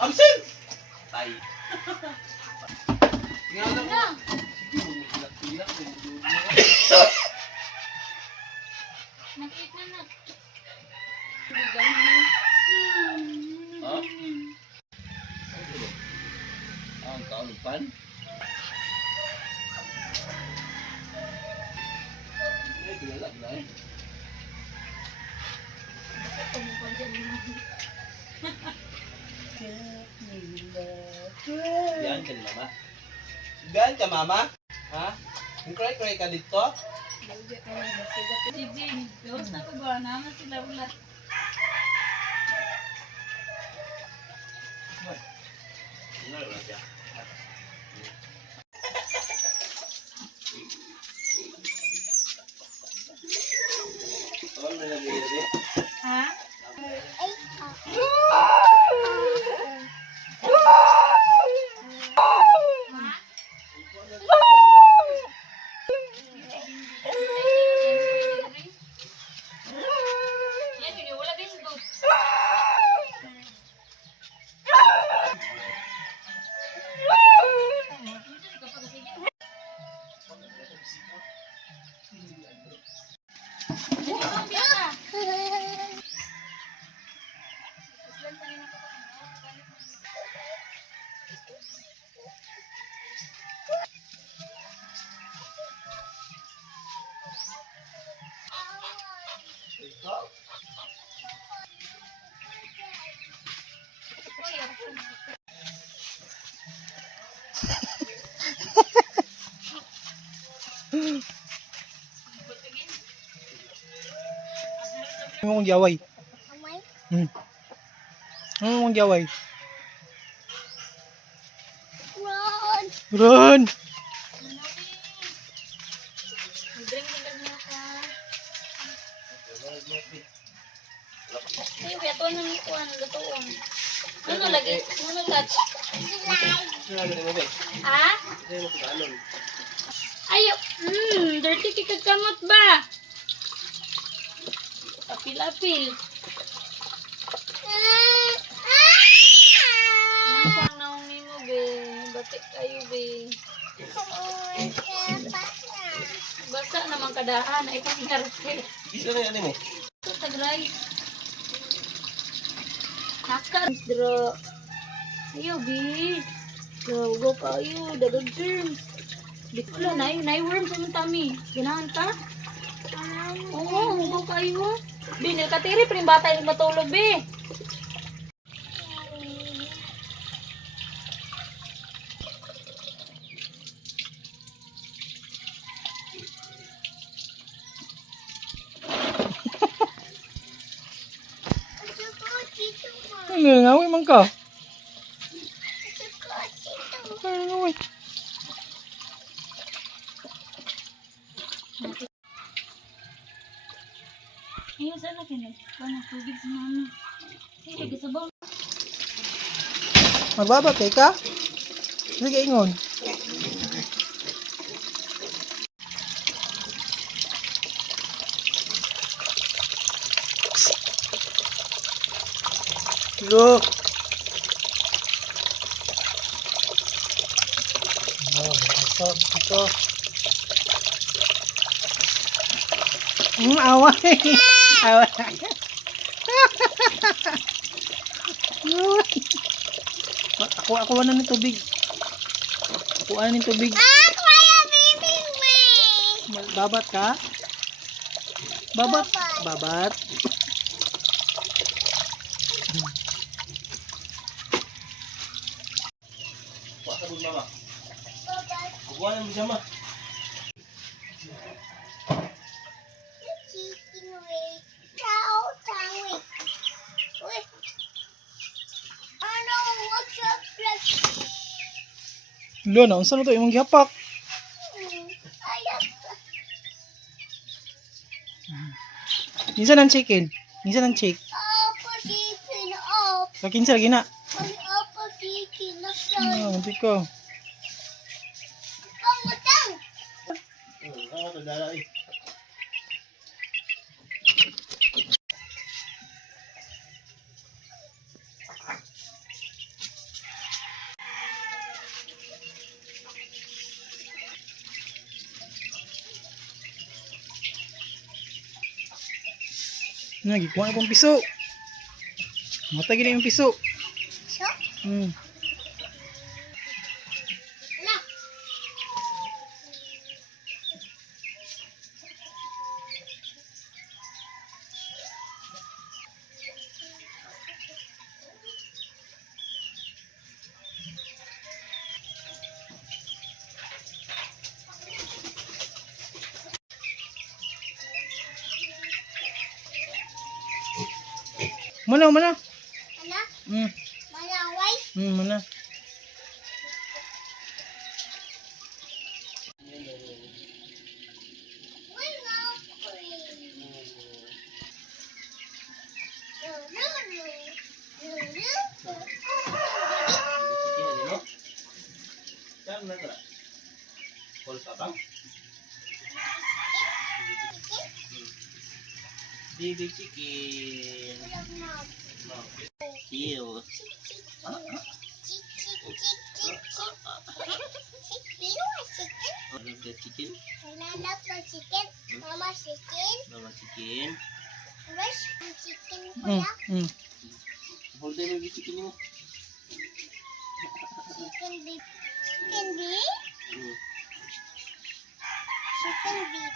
Absent! Tay. Tingnan lang mo. Sige, magpilak-pilak. Mag-eat na na. Ha? Ang kaulupan? Ay, pinalak na eh. Yan ka ni mama. Gaan ka, mama? Ha? Yung cry-cry ka dito? Jijing, gawas na ko ba? Naman sila ulat. Ano wala siya? Oh, nalagay eh. Ha? Yan, yun, wala din ito. Ano mong jaway? Ano mong jaway? Run! Ay, kaya to nang ikuan, lutuon. Ano lagi? Ano touch? Ah? Ayo, dirty kikakamot ba? Apil-apil. Nasang naong nimo, be. Batik kayo, be. Basa naman kadaan. Ay, pangharapil. Isa na yan mo. Ito, tag-rice. Nakar. Dro. Ayo, be. Go kayo. Dadag germs. Bikula, na-worm sa mong tummy. Ganahan ka? Oo, hugaw kayo. Be, nilkatiri pa rin bata yung matulog, be. Ay, ngaway man ka. Ay, ngaway. Ayun, saan na kinit? Paano, tubig sa mama. Ay, lagi sa bawang. Magbabatay ka? Sige, ingon. Look. Ito. Away. Away. Ako na ng tubig. Ako na ng tubig. Babat ka? Babat. Babat. Wala ka doon mama. Kukuha ng bijama. Lo na, unsa na to imong gihapak? Minsan ang chicken. Minsan ang chick. Kakinsa lagi na. Hindi ko. Dala eh. Nagikuha na kong piso. Matay gini yung piso. So, Hmm. na. Mana, mana? Ano? Hmm. Malaway? Mana? Wala ko eh. Lulu. Lulu. Chicken ini. Kan na ka. Call pa ba? Baby chicken. Cute. Love the chicken. Mama chicken. Mama chicken. Terus chicken Hmm. kuya. Hmm. Hold the baby chicken mo. Chicken beef. Chicken beef. Mm. Chicken beef.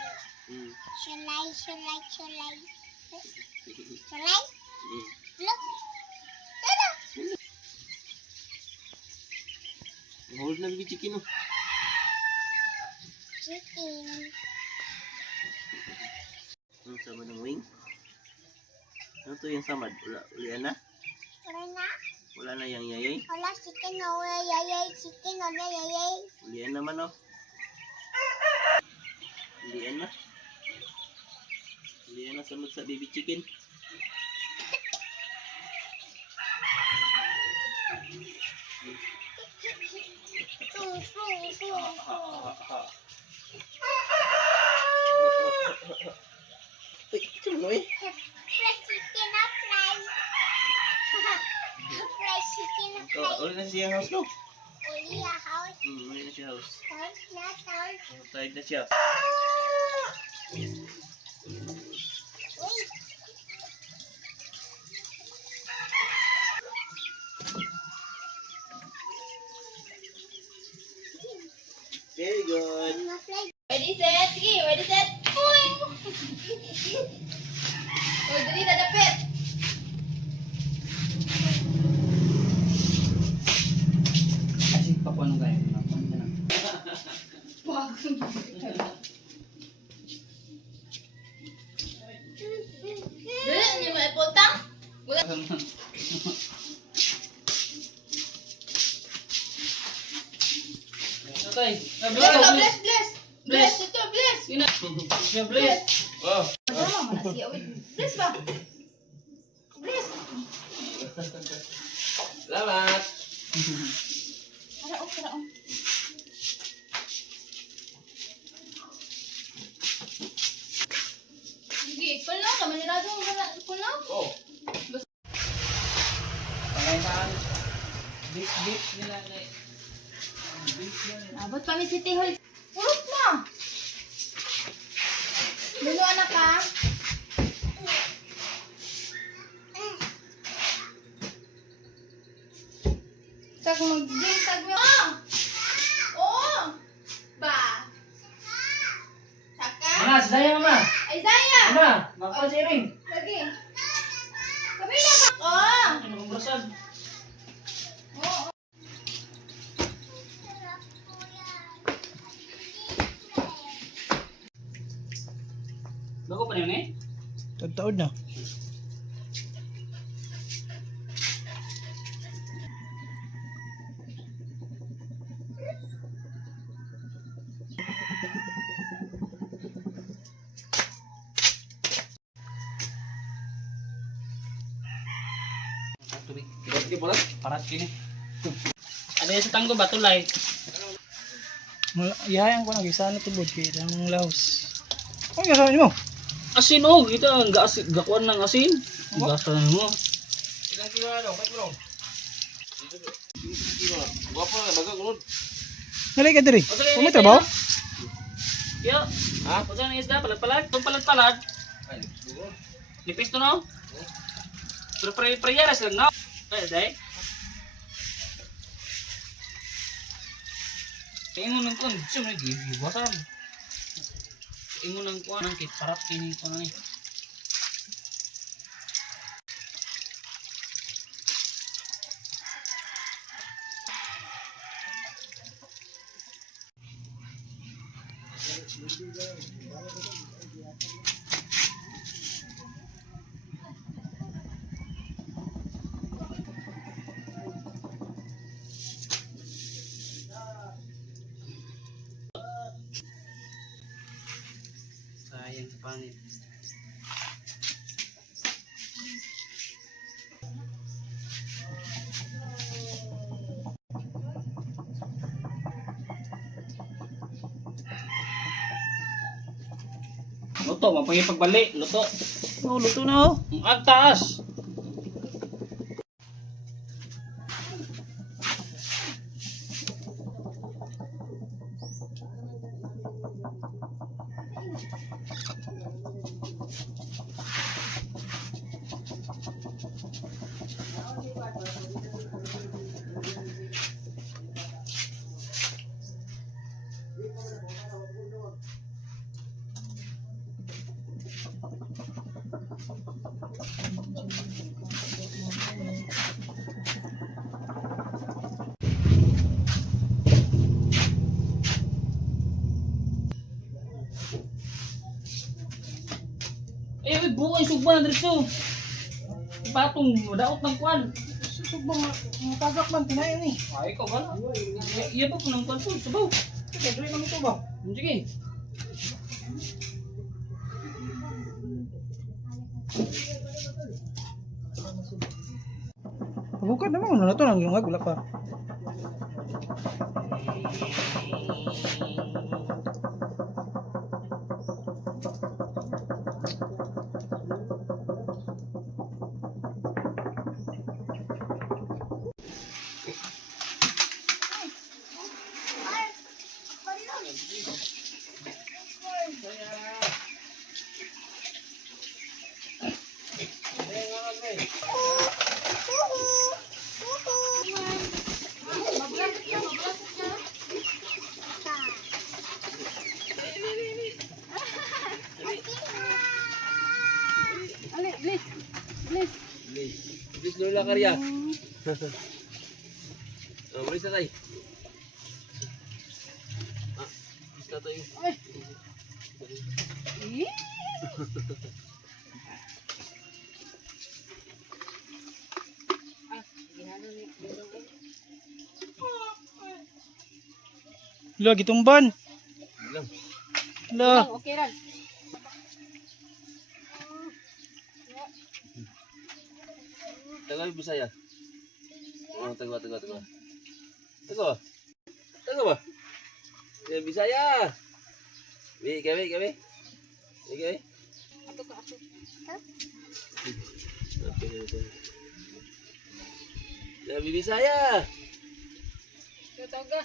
Mm. Shulay, shulay, shulay. Shulay? Mm. Look. Tala. Hold na baby chicken mo. Chicken. Ang sama ng wing. Ano to yung samad? Uli na? Wala na. Wala na yung yayay? Wala chicken. Wala yayay. Chicken. Wala yayay. Ulian naman oh. Ulian na. Ulian na samad sa baby chicken. Tung, tung, tung, tung. Uy, ito mo eh. Fry chicken na fry. Fry chicken na fry. Uli na siya house no? Uli a house. Uli na siya house. Tawag na tawag. Tired na siya. Uy. Very good. Ma-fry. Ready, set, sige, ready, set. Uy! Uy, dali na dapit. Kasi pakuan kayo. Dali, hindi mo ipotang. Wala. Okay. Bless ka, bless, bless. Bless, ito, bless. Bless. Wow. Tama mo na siya. Wait, bless ba? Bless. Salamat. Karaong, karaong. Sige, puno. Kamanirado mo ba puno? Oh. Pangainan. Beef nila na. Beef nila. Abot pa ni si Tihol. Purot na. Lulo anak ka. Tag mag-drink, tag mo. Oo. Ba. Saka. Mama, sadaya mama. Ay, Zaya. Mama, makuha si Iring. Lagi. Kami na ba? Oo. Ano kong brasad? Oo. Bago pa yun eh? Taod na. Tubig. Sige po lang. Parat kini. Ano yan sa tanggo ba? Tulay. Ihayang ko na gisa na tubod kay ang laos. Ano gasa mo? Asin oh. Ito ang gakuan ng asin. Gasa mo. Ilang kilo na daw? 5 kilo? Kilo na. Guwapo na, baga kulod. Nalay ka diri. O, sige, Kung may isa trabaho? Yo. Ha? O saan ang isda? Palad-palad? Itong palad-palad. Ay, siguro. Nipis to no? Pero pre-yaras lang no? Kaya day? Ingon ng kon, siya may giwasan. Ingon ng kuan ng kit parat kini ko na ni. Sayang sa pangit. Luto, mapangin pagbalik. Luto. Oh, luto na oh. Ang taas. Eh, may buhay sugban na dito. Ipatong daot ng kwan. Susog ba matagak man tinayan eh. Ay, ikaw ba? Iya pa po ng kwan po. Sabaw. Sige, dali kami ito ba? Sige. Pabukad naman na ito nang lungag wala pa. Ali, please. Please. Bis dulu lah karya. Oh, boleh selesai. Ah, bisa tayo. Lo gitumban. Bilang. Lo. Okay lang. Tagal Bisaya. Oh, tagal. Tagal ba? Ya Bisaya. Gawe. Gawe. Ato ka, ato. Ya Bisaya. Tawag ka.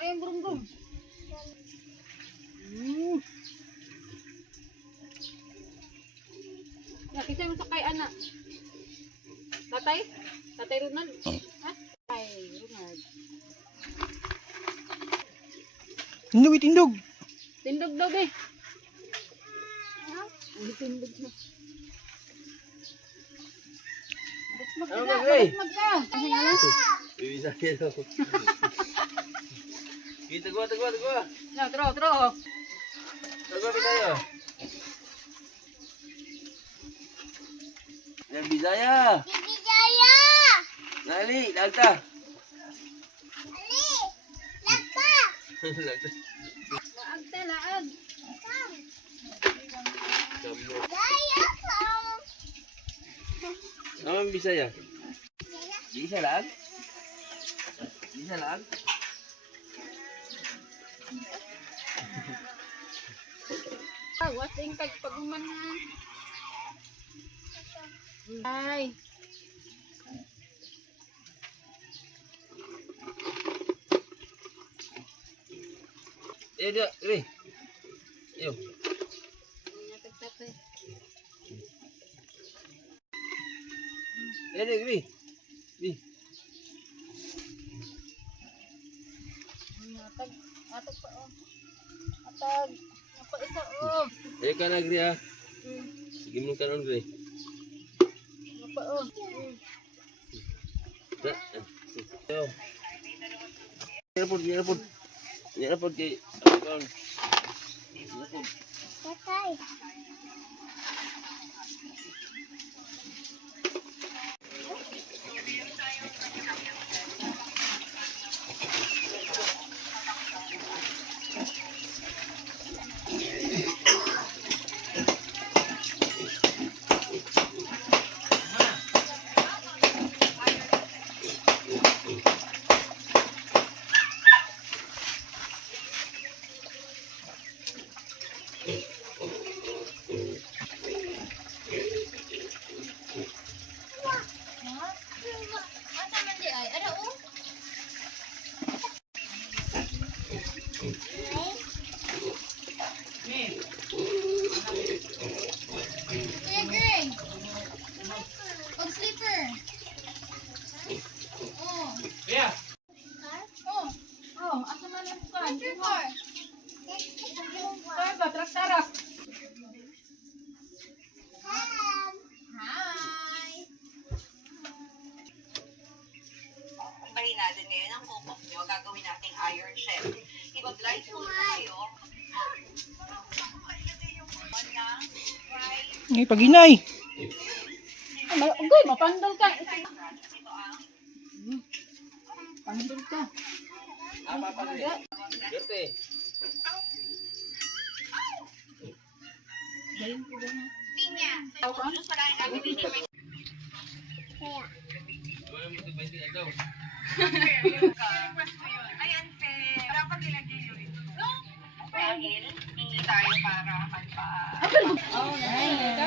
Ay, brum-brum. Nakita mo sa kay anak. Tatay? Tatay Ronald? Ha? Ay, Ronald. Tindog. Tindog daw, be. Ay, tindog na. Ano ba, Gray? Magka. Ano nga lang? Bisaya daw. Kita gua. No, tro. Tagal Bisaya. Ya Bisaya. Nali, lagta. Lagta. Laag te, laag. Naman Bisaya. Bisa lang? Wasing kag pagumanan. Ay. Dia, Gray. Yo. Tagtapay. Gani, gani. Bi. Atag. Atag pa oh. Atag. Apa isa oh. Eh ka na, gri ha. Sige mo karon, gri. Apa oh. Yo. Nyerapod. Nyerapod kay karon. Asa man di ay? Ada oh. Kuya Greg. Og sleeper. Oh. Yeah. Oh. Oh, asa man ang kan? Sleeper. Ay, batrak-tarak. Hi. Bahin natin ngayon ang cook nyo, gagawin nating iron chef. Ibag-light cool ko kayo. Ay, paginay. Ugoy, mapandol ka. Pandol ka. Gerte. Pinya. Juice wala yung gagawin nyo. Wala mo ito 20 daw. Ayan, dapat nilagay yun ito. Dahil, hindi tayo para magpa... Oh, nice.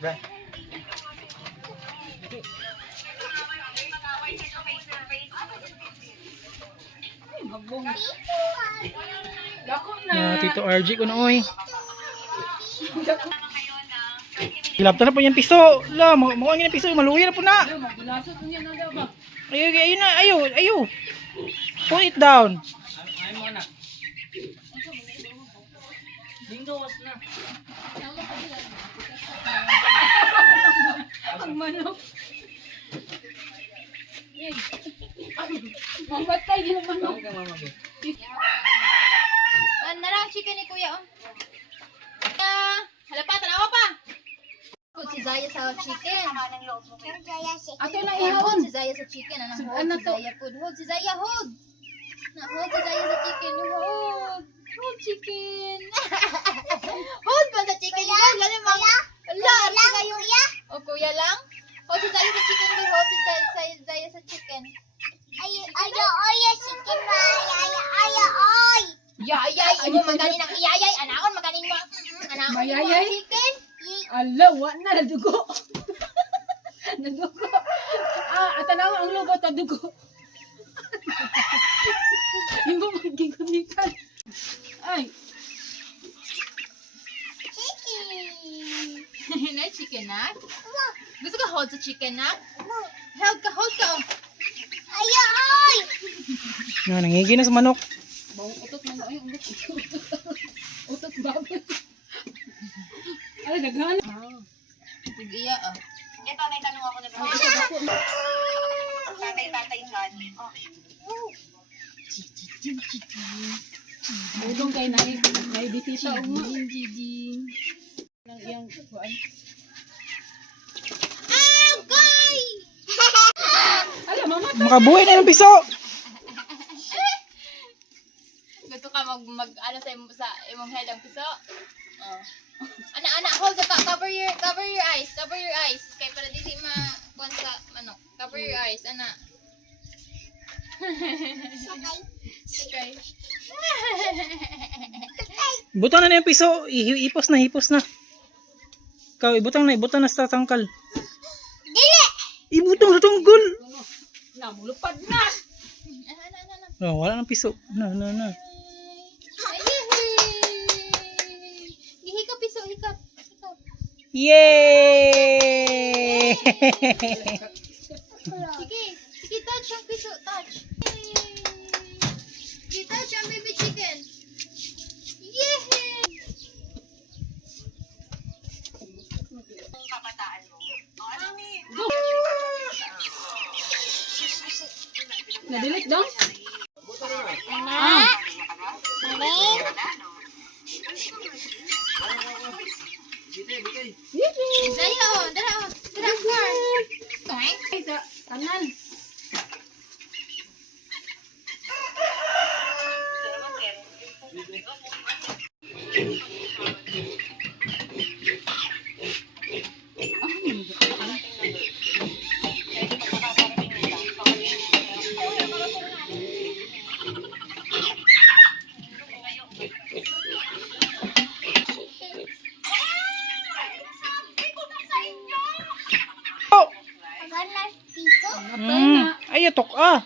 Bra. Dako na. Tito RG ko na oy. Hilap na po yung piso. La, mukha yung piso. Maluya na po na. Maglasot niya na daw ba? Ayun na. Ayaw. Put it down. Ay mo anak. Dinggawas na. Ang manok. Yay. Mamatay yung manok. Tawag ka mama be. Narang chicken ni Kuya oh. Hala pa, tanawa pa. Put si Zaya sa chicken. Ato na Hold ihawon. si Zaya sa chicken. Anang hold Ano si to? Zaya food. Hold si Zaya, hold. Hold si Zaya sa chicken. Hold. Hold chicken. Hold pa sa chicken. Hold, galing mang. Ala, arte kayo. O kuya lang. Hold si Zaya sa chicken. Hold si Zaya sa chicken. Yayay. Imo maganin ang iyayay. Anaon maganin mo. Anaon mo Mayayay? ang chicken. Ala, wa na nadugo. Nadugo. Atanawa ang lubot na dugo. Hindi mo magigunikan. Ay, Na chicken na? Gusto ka hold sa chicken na? Hold ka, hold ka. Yan, nangigi na sa manok. bawang utot na ay utot. Utot baboy. Ay, daghan. Sige iya ah. Ito, may tanong ako na tatay Johnny. Budong kay nay bisita mo. Nang iyang kuan. Agay! Ala, mama. Makabuhay na yung piso. Gusto ka ano sa imong head ang piso? Oh. Ana, hold the cover your eyes. Cover your eyes. Kay para dili kuan sa manok. Cover your eyes, ana. Sakay. Butang na yung piso. Hipos na. Ikaw, ibutang na sa tangkal. Dili! Ibutang sa tangkal. Na, mulupad na. Ana. Oh, wala nang piso. Na. Ay, gihi ka Yay! Sige, sige, touch ang piso, touch. Sige, touch ang baby chicken. Yay! Kabataan mo. O, ano ni? Nadilit daw? Daya, oh, dara, oh. Dara, car. Toink. Ay, sa kanan. Ay, tok ah.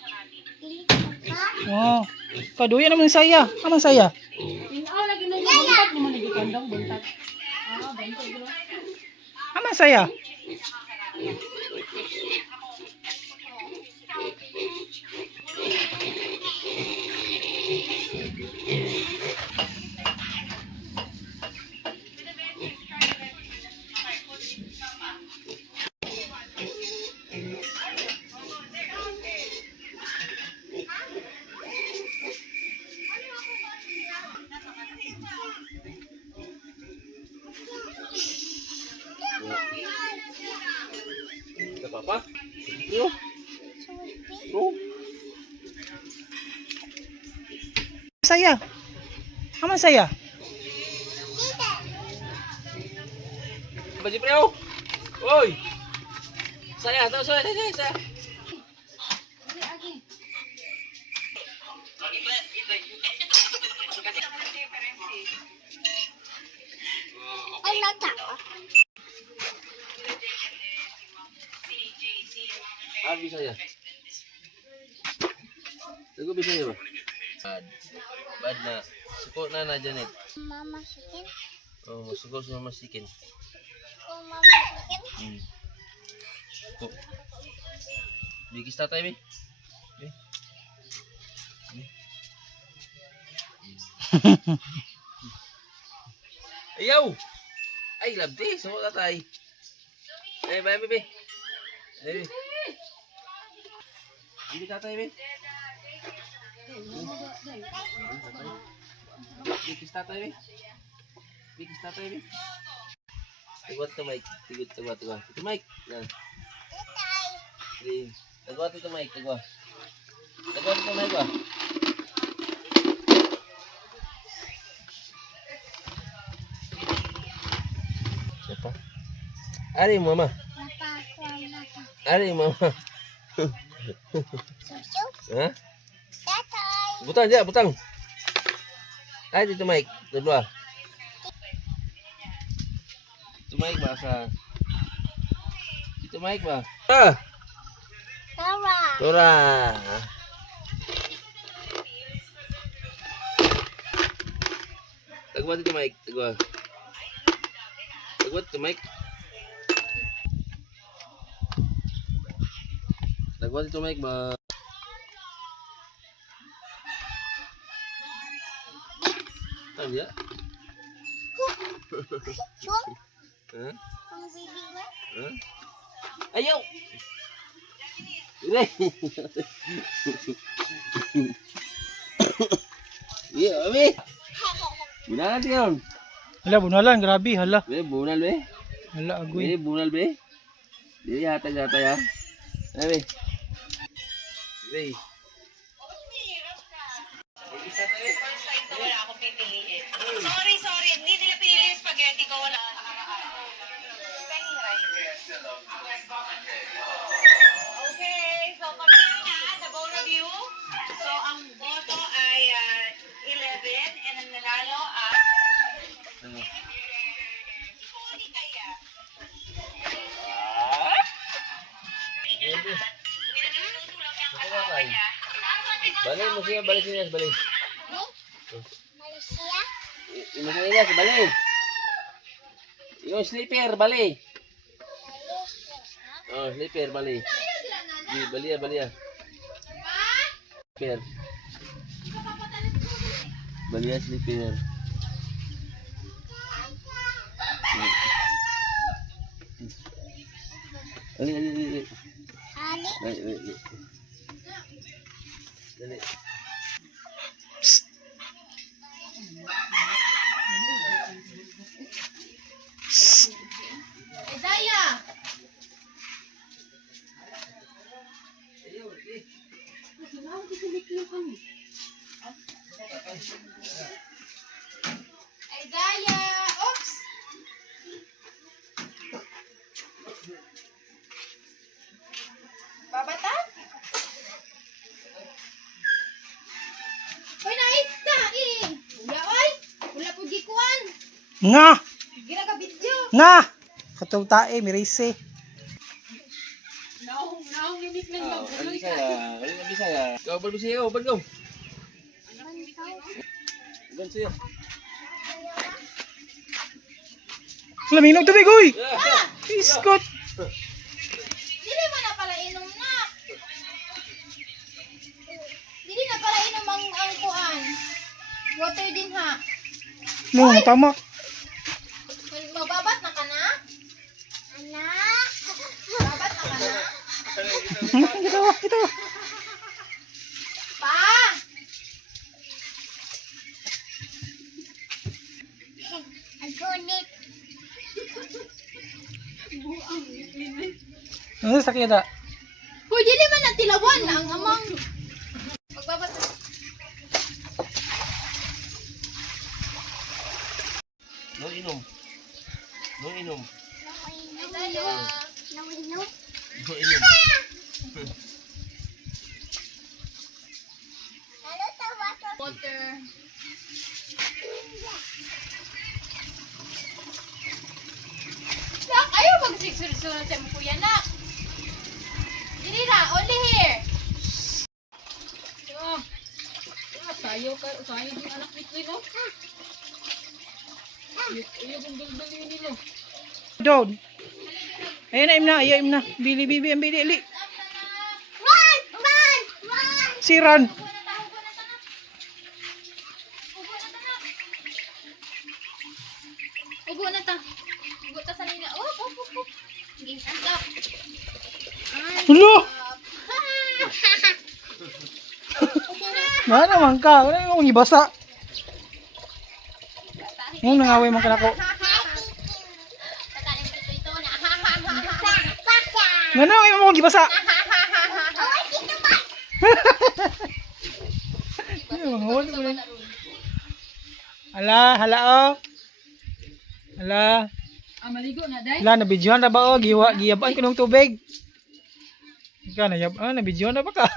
Oh. Kaduya naman saya. Aman saya? Inaw lagi nung buntag naman nagikandang buntag. Ah, buntag. Aman saya? Ada apa? Yo. Oh. Saya. Aman saya? Baju Priau. Oi. Saya tahu saya. Ay, nata. Habis saya. Teguh bisa ya, Bang? Bad na. Suko na Janet. Mama chicken. Oh, suko sa Mama Chicken. Oh, mama chicken. Suko. Bigis tatay, Be. Be. Ayaw! Ay, labdi. Suko tatay. Eh, bye, Be. Eh, Be. Tatay, Be. Bigis tatay, Be. Bigis tatay, Be. Tagwat to, Mike. Tagwat. Ito, Mike. Yan. Tagwat ito, Mike. Tagwat ito, Mike, ba? Siapa? Ari, Mama. Ari, Mama. Ha? Butang dia, butang. Ay, dito Mike. Dua. Dito Mike ba sa? Dito Mike ba? Ah. Tora. Tagwa dito Mike, tagwa. Tagwa dito Mike. Tagwa dito Mike ba? Ano dia? Hah? Hah? Ayaw! Ini. Iya, Abi. Bunalan yun. Hala, bunalan. Grabe, hala. Be, bunal be. Hala, Be, agoy. bunal be. Dili hatag ya. Be. Be. Wala akong pipiliin. Sorry. Hindi nila pinili yung spaghetti ko. Wala. Okay, so continue na, the both of you. So, ang boto ay 11 and ang nanalo ay... Hindi kaya. Balik mo siya, balik. Malaysia? Imas na ilas, balik. Yung slipper, bali. Oh, slipper, bali. Di, bali ya, bali ya. Slipper. Bali ya, slipper. Ali, ali, ali. Ali, ali, ali. Dali. Isaiah! Isaiah! Oops! Babata? Hoy, naista eh! Wala, oy! Wala po gikuan! Nga! Gira ka video! Nga! Kataw tae, mirise. Naong limit lang Ah, ano Bisaya? Ano Bisaya? Go, ban Bisaya, go, ban go. Ban siya. Laminog tubig, uy! Iskot! Dili mo na pala inom na! Dili na pala inom ang kuan. Water din ha. No, tama. Magbabat na ka na? Anak! Babat na ka na? Gitawa, gitawa. Pa! Ano sakit da? Hoy, dili man na tilawan na ang amang. Magbabat na. No inom. No inom. Isaiah! No inom. Water. Nak, ayaw magsisursunod sa mga kuya, nak. Dili na, only here. Sayo din anak nito. Iyo kung daldalin nilo. Down. Ayun na, imna, ayun imna. Bili, bibi, ang bili, li. Siran. Ugo na ta. Ugo ta sa nina. Oh, oh, oh, oh. Ging antap. Hulo! Nga naman ka. Wala yung ibasa. Ano nangaway man ka nako. Tatanin ko ito na. Nga naman yung ibasa. Ala, hala oh. Ala. Maligo na day. Ala, nabidyohan na ba oh? Giyabaan ko ng tubig. Ika, nabidyohan na ba ka?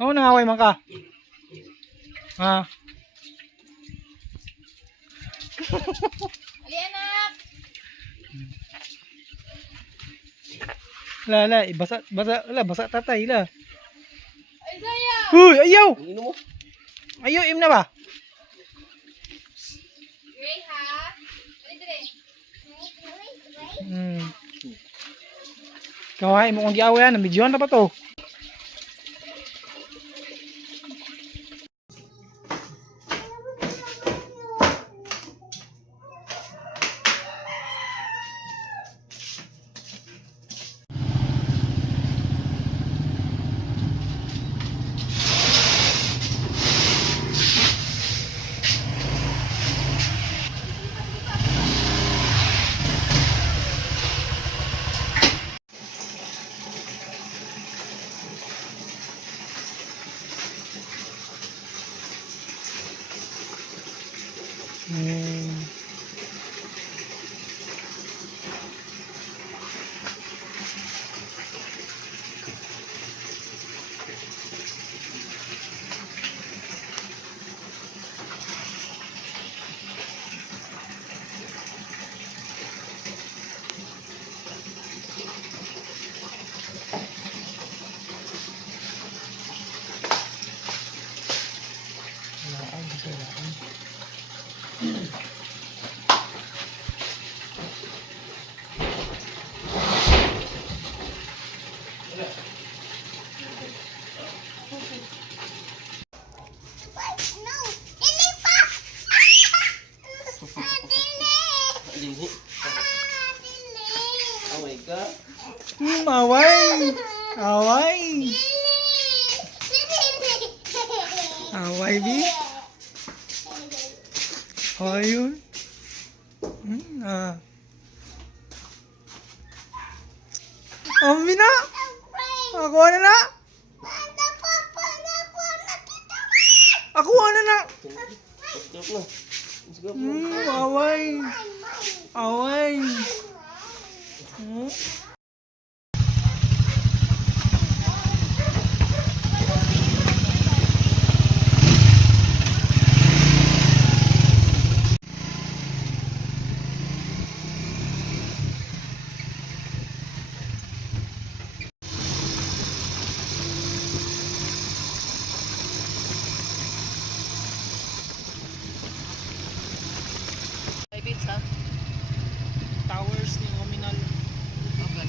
Ano nangaway man ka? Ha? Ali anak. Ala, basa tatay la. Isaiah. Uy, ayaw! Inom mo. Ayaw, im na ba? Gray ha. Ali dire. Kawai mo kung giawayan, nabidyohan na ba to? Away, B. Ayun. Ambi na. Ako na na. Ako na na. Let's go. Let's go. Away. Away. Ay, Vince, ha? Towers ni Nominal. Okay.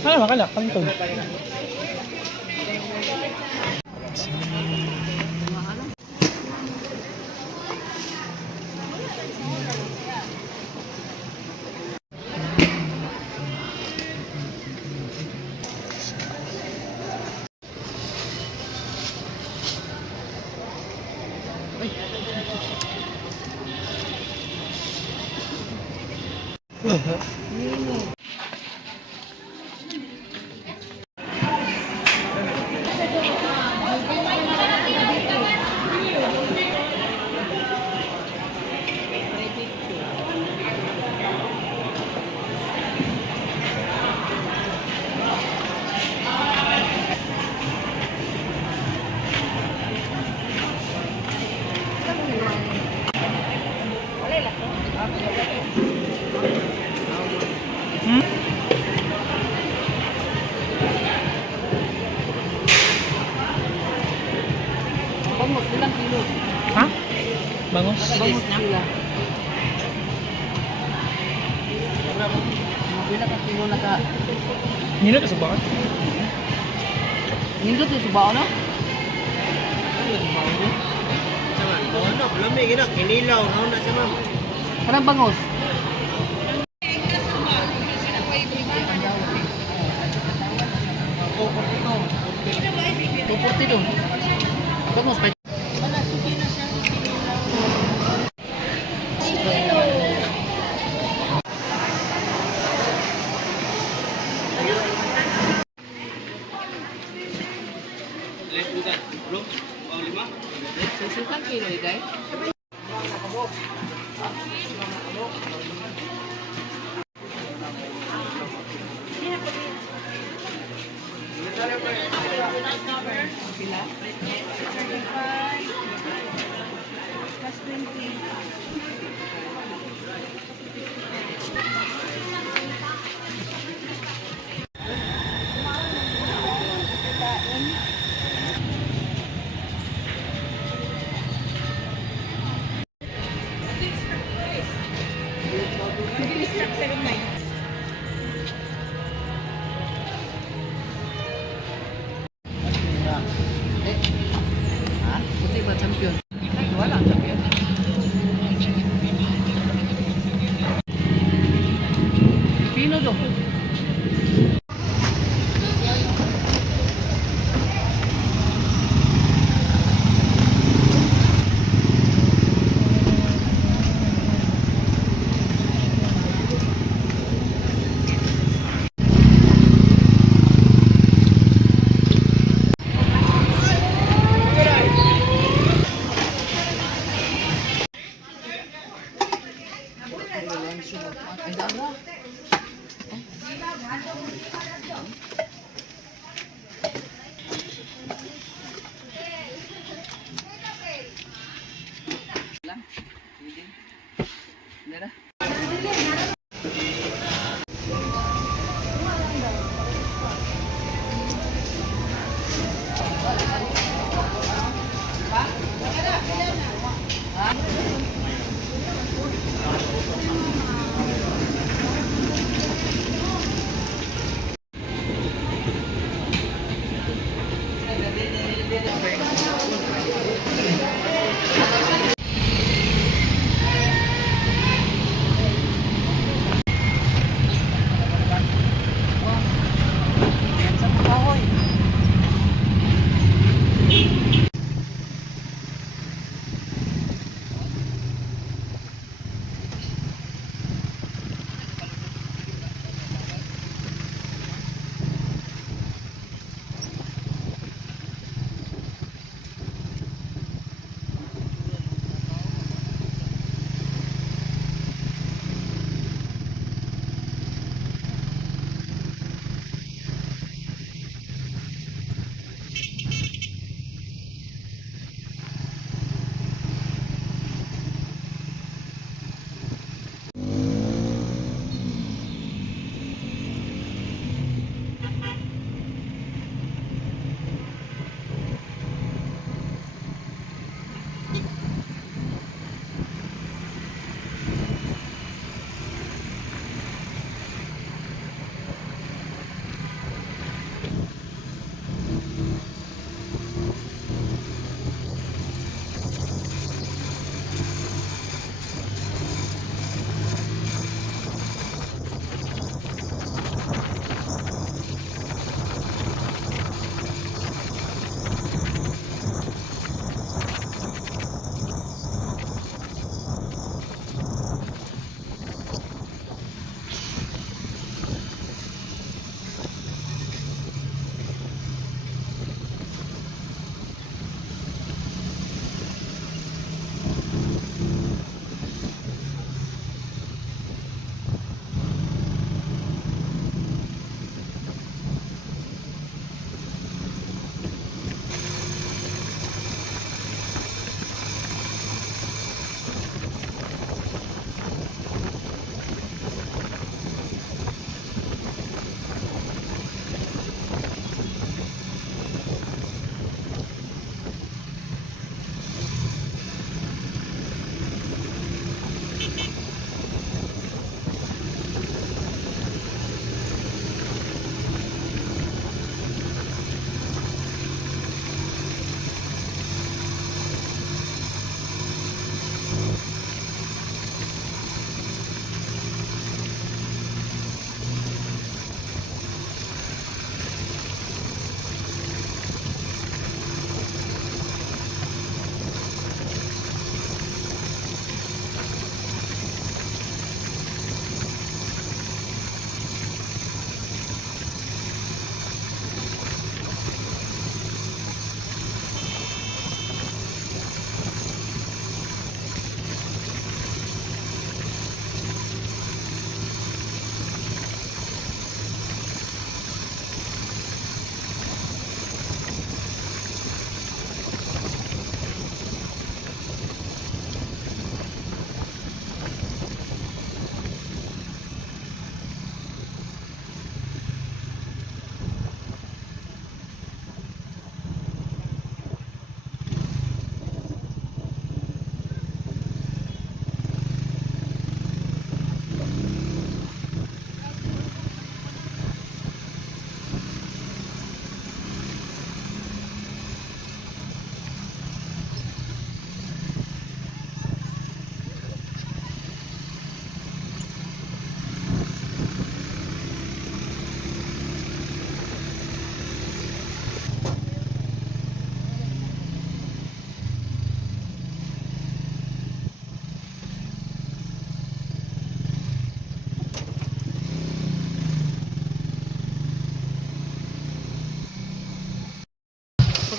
Ano, makala, kantog. Bangus, ilang kilo? Ha? Bangus? Bangus sila. Mabila ka kilo na ka. Nino sa bakit? Nindot yung subao na? Ano, belum ni kena kinilau naon nak sama. Kanang bangus? Tuporti doon. Bangus pa. Belum? Oh, 5? Susukan kilo guys. Ha? Puti ba champion? Wala champion.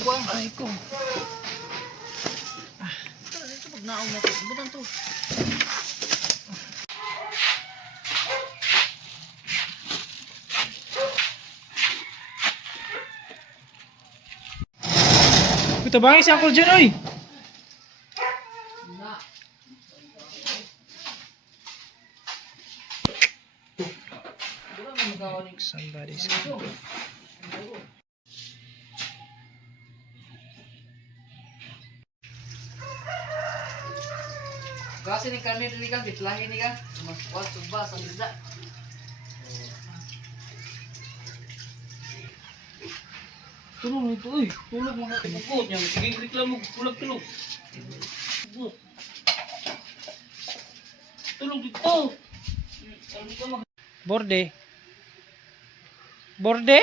kuan. Ay ko. Ito pag naong na to. Butan to. Ito bangis si Uncle John, oy. Somebody's Kasi ni kami dili ka bitlahi ni ka. Mas kuat suba sa isda. Tulog ito, uy. Tulog mga bukod niya. Sige, reklamo. Tulog. Tulog dito. Borde. Borde?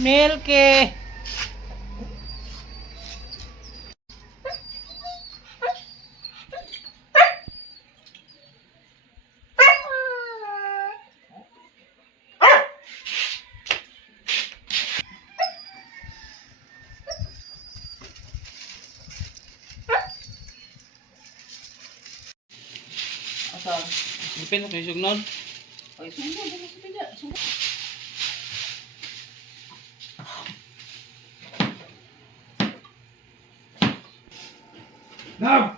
Milky. Asa? Depende kay signal. Ay subo dili sa pila. Subo. Now.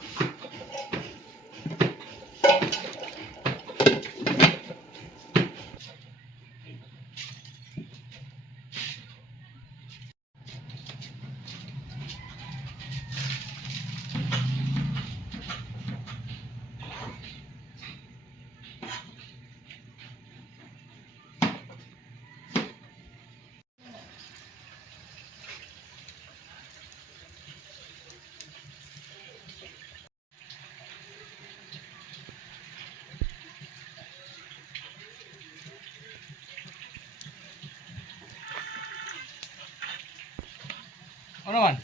Ano man?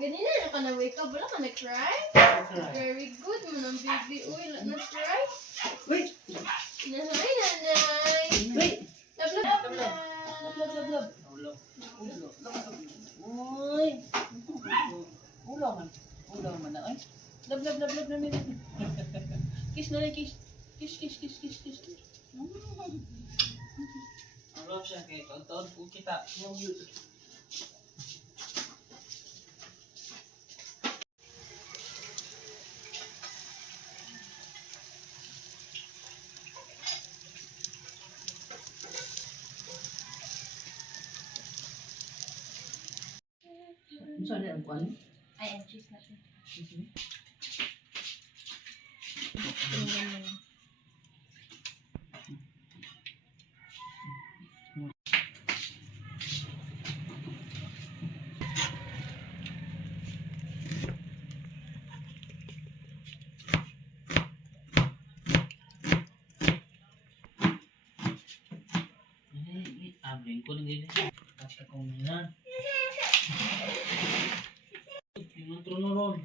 Ganina na ka na-wake up. Wala ka na-cry? Very good mo ng baby. Uy, na-cry? Wait. Nanay, nanay. Wait. Love, love, love. Uy. Ulo man na ay. Lab. Kiss na lang, kiss. Kiss. Ang love siya kay taon po kita. Unsa na ang kuan? Ay, ang cheese na siya. Abling ko ng ganyan. Basta kong yan. Yung trono ron.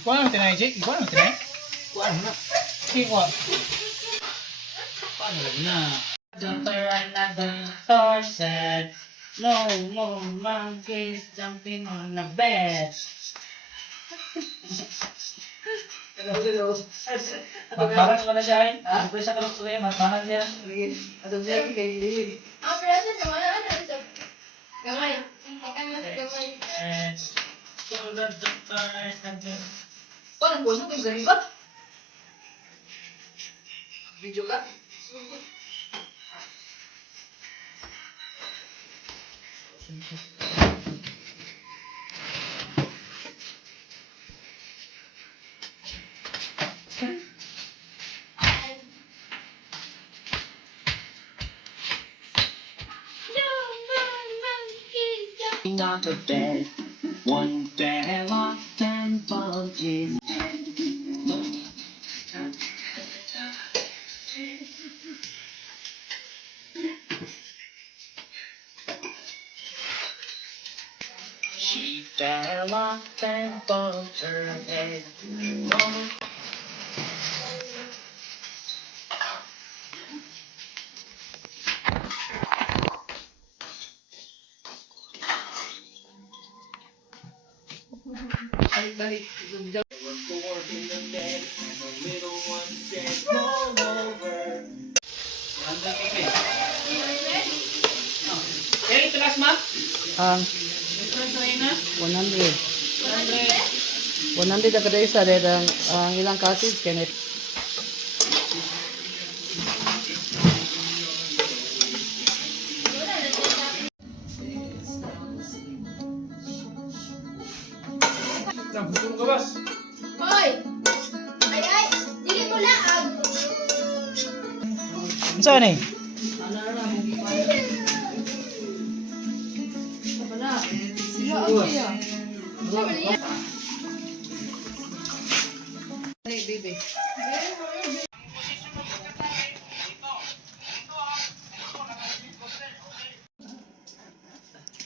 Ikaw na tinay, Jake. Ikaw na tinay. Kuan na. Sige ko. Paano na? Jumper another torset. No more monkeys jumping on the bed. Magbahan ko na siya eh. Siyempre sa kalok ko eh. Magbahan siya. Adong siya kay Ang present naman, ano ito? Gamay. Ika nga, gamay. Eh, Parang bosan ko yung galing ba? Video ka? Not a bed, one bear locked and bulges. She fell off and bumped her head. Ay, balik. Eh, tulas ma? Ang 100. 100 ang kada isa dahil ang ilang cottage kaya Nabutong ka, boss. Hoy! Ay, ay! Dili mo laag! Saan eh?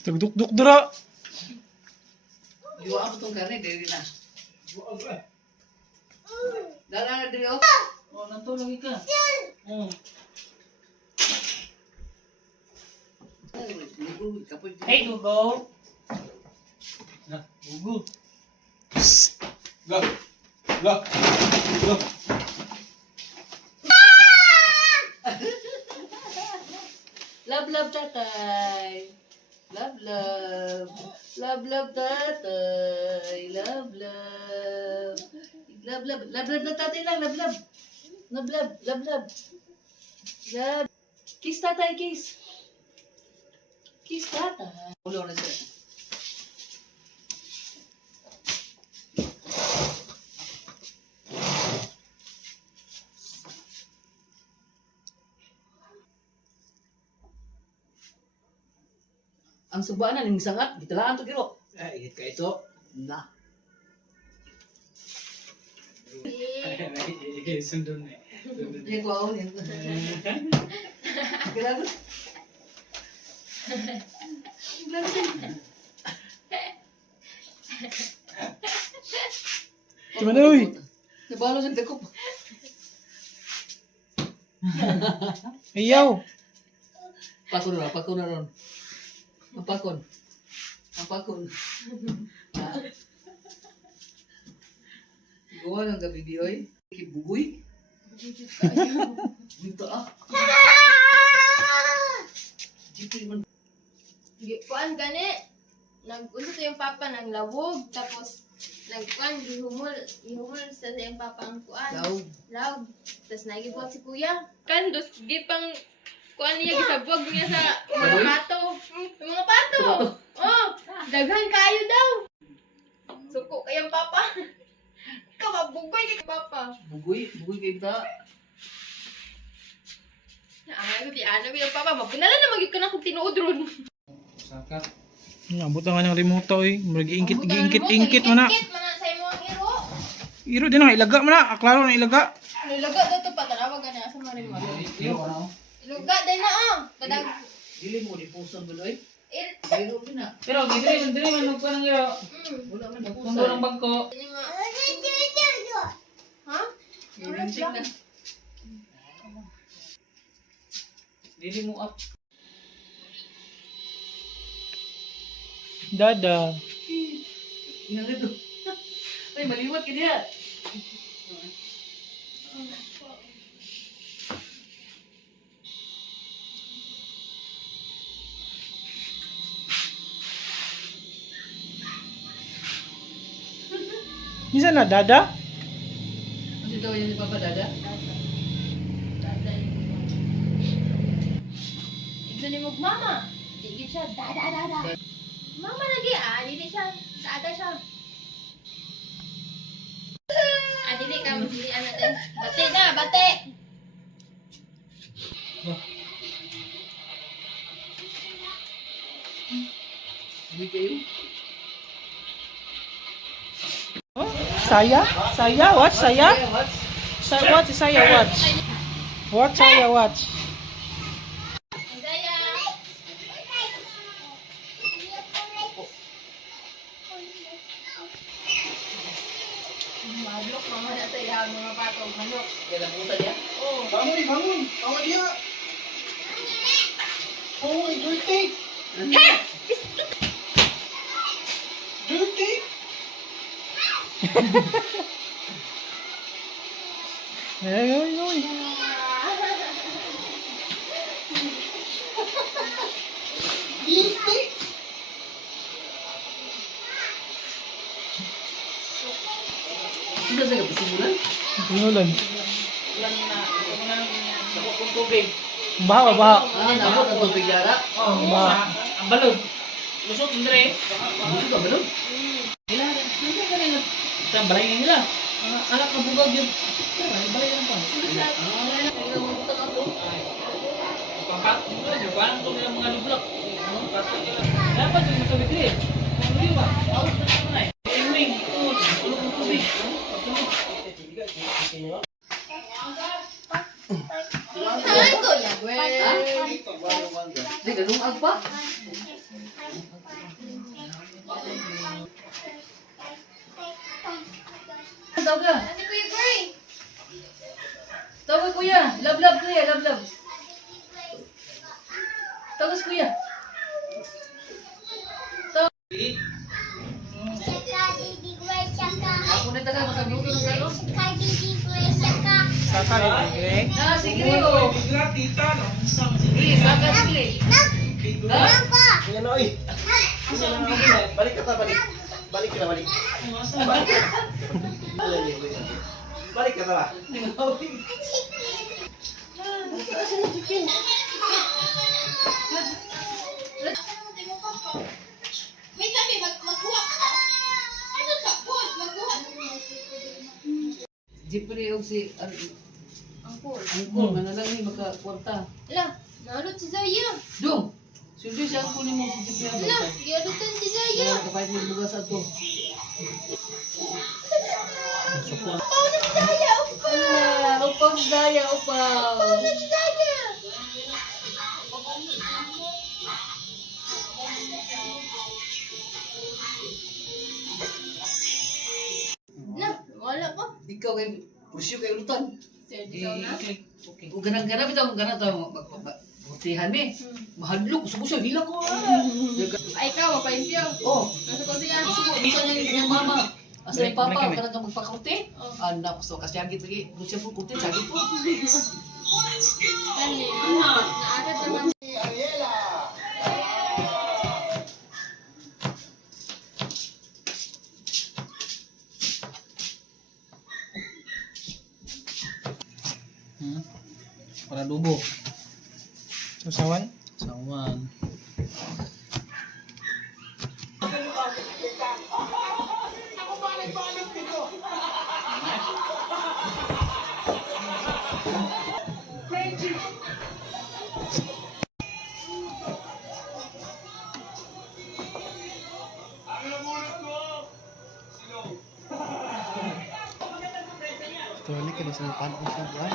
Tagdukduk dira. Iwa ako itong karne, dili na. Dala na dili ako. Oh, natulog ka. Oh. Hey, Google. Na, Google. Go. Go. Go. Love, love, tatay. Love, love. Love, love, tatay. Love, love. Love, love. Love, love, love, tatay lang. Love, love. Love, love. Love, love. Love. Kiss, tatay, kiss. Kiss, tatay. Ulo na siya. Ang subaan na ning sangat, gitalaan to giro. Ay, kay ito. Na. Sundon eh. Yung kwaon yan. Grabe. Gimana, uy? Nabalo sa dekop. Ayaw. Pakon na, pakon na ron. Mapakon. Mapakon. Gawa ng gabi di oy. Kibugoy. Dito ah. Dito man. Kuan gani, nag-uso to yung papa ng lawog, tapos nagkuan, ihumol sa yung papa ang kuan. Daw. Lawg. Tapos nagibuhat si kuya. Kandos, di pang kuan niya, gisabwag niya sa mga pato. Yung mga pato! Oh, daghan kayo daw. Suko kayang papa. Kamabugoy kay papa. Bugoy, bugoy kay ta. Ano yung papa, mapinala na magiging ka na kung tinuod ron. Sakat. Nabot nga ng remote oy. Giingkit mo na. Ingkit, mana sa imo ang iro. Iro din na ilaga mo na. Aklaro na ilaga. Nilaga daw to pa, tanawag ka na sa marimar. Iro ka na. Iluga din na oh. Kadag. Dili mo di puson buloy. Il. Iro na. Pero gidiri man nung parang iro. Wala man ako. Tundo ng bangko. Ini nga. Ha? Iro na. Dili mo up. Dada. Nga to. Ay maliwat ka diya. Minsan na, dada? Kasi daw yan ni Papa Dada. Ito ni mong mama. Sige siya, dada. Mama lagi dili siya, dada siya. Dili ka, dili natin. Bate na, bate. Hindi kayo. Oh, Saya? Saya? Watch Saya? Watch Saya, watch. Watch Saya, watch. Daya. Mablok mama na sa iya mga patong manok. Kaya nabusan niya. Bangun, bangun. Bangun dia. Oh, dirty. Dirty. Ay, ay, ay. Dirty. Hindi sa kapisimulan. Pinulan. Nakukong tubig. Baha, baha. Nabot ang tubig yara. Baha. Ang balon. Lusot, Andre. Gusto ka ba nun? Ito ang balay nila. Anak ka bugag yun. Balay lang pa. Pangkat. Parang ito nilang mga lublok. Dapat yung matubig rin. Ang liwa. Out na naman ay. Wing. Tulog ng tubig. Saan ko yan? Hindi, ganun pa. Tawag ka. Ano ko yung Gray? Tawag kuya. Love kuya. Love. Tawag kuya. Ako na taga masabluto ng galo. Saka ni Ah, sige o. Sige, saka sige. Ha? Yan oy. Balik ka ta, balik. Balik ka na, balik. Balik ka ta ba? Wait lang, magkuha ka. Ano sa food? Magkuha. Jeffrey o si Angkol. Angkol, manalang ni makakwarta. Ala, nalot si Zaya. Dong! Siyempre siya ang kunin mo si Jeffrey. Ala, gialutan si Zaya. Kapahit mo bugas ato. Paano si Zaya? Upaw Daya, upaw. Paano si Zaya? Na, wala pa. Ikaw kay pusyo kay ulutan. Sir, di na. Kung ganang-ganang ito, ganang ito, butihan eh. Mahadlok, gusto hila ko. Ay, ikaw, mapaimpyo. Oh, Nasa ko siya. gusto niya yung mama. Asa yung papa, kanang ka magpakurti. Oh. Anak, so kasi agit lagi. Gusto po kurti, sagit po. Kani, naagad naman. Para dubo. Susawan? Sawan. Tuloy ka na sa paano sa buwan.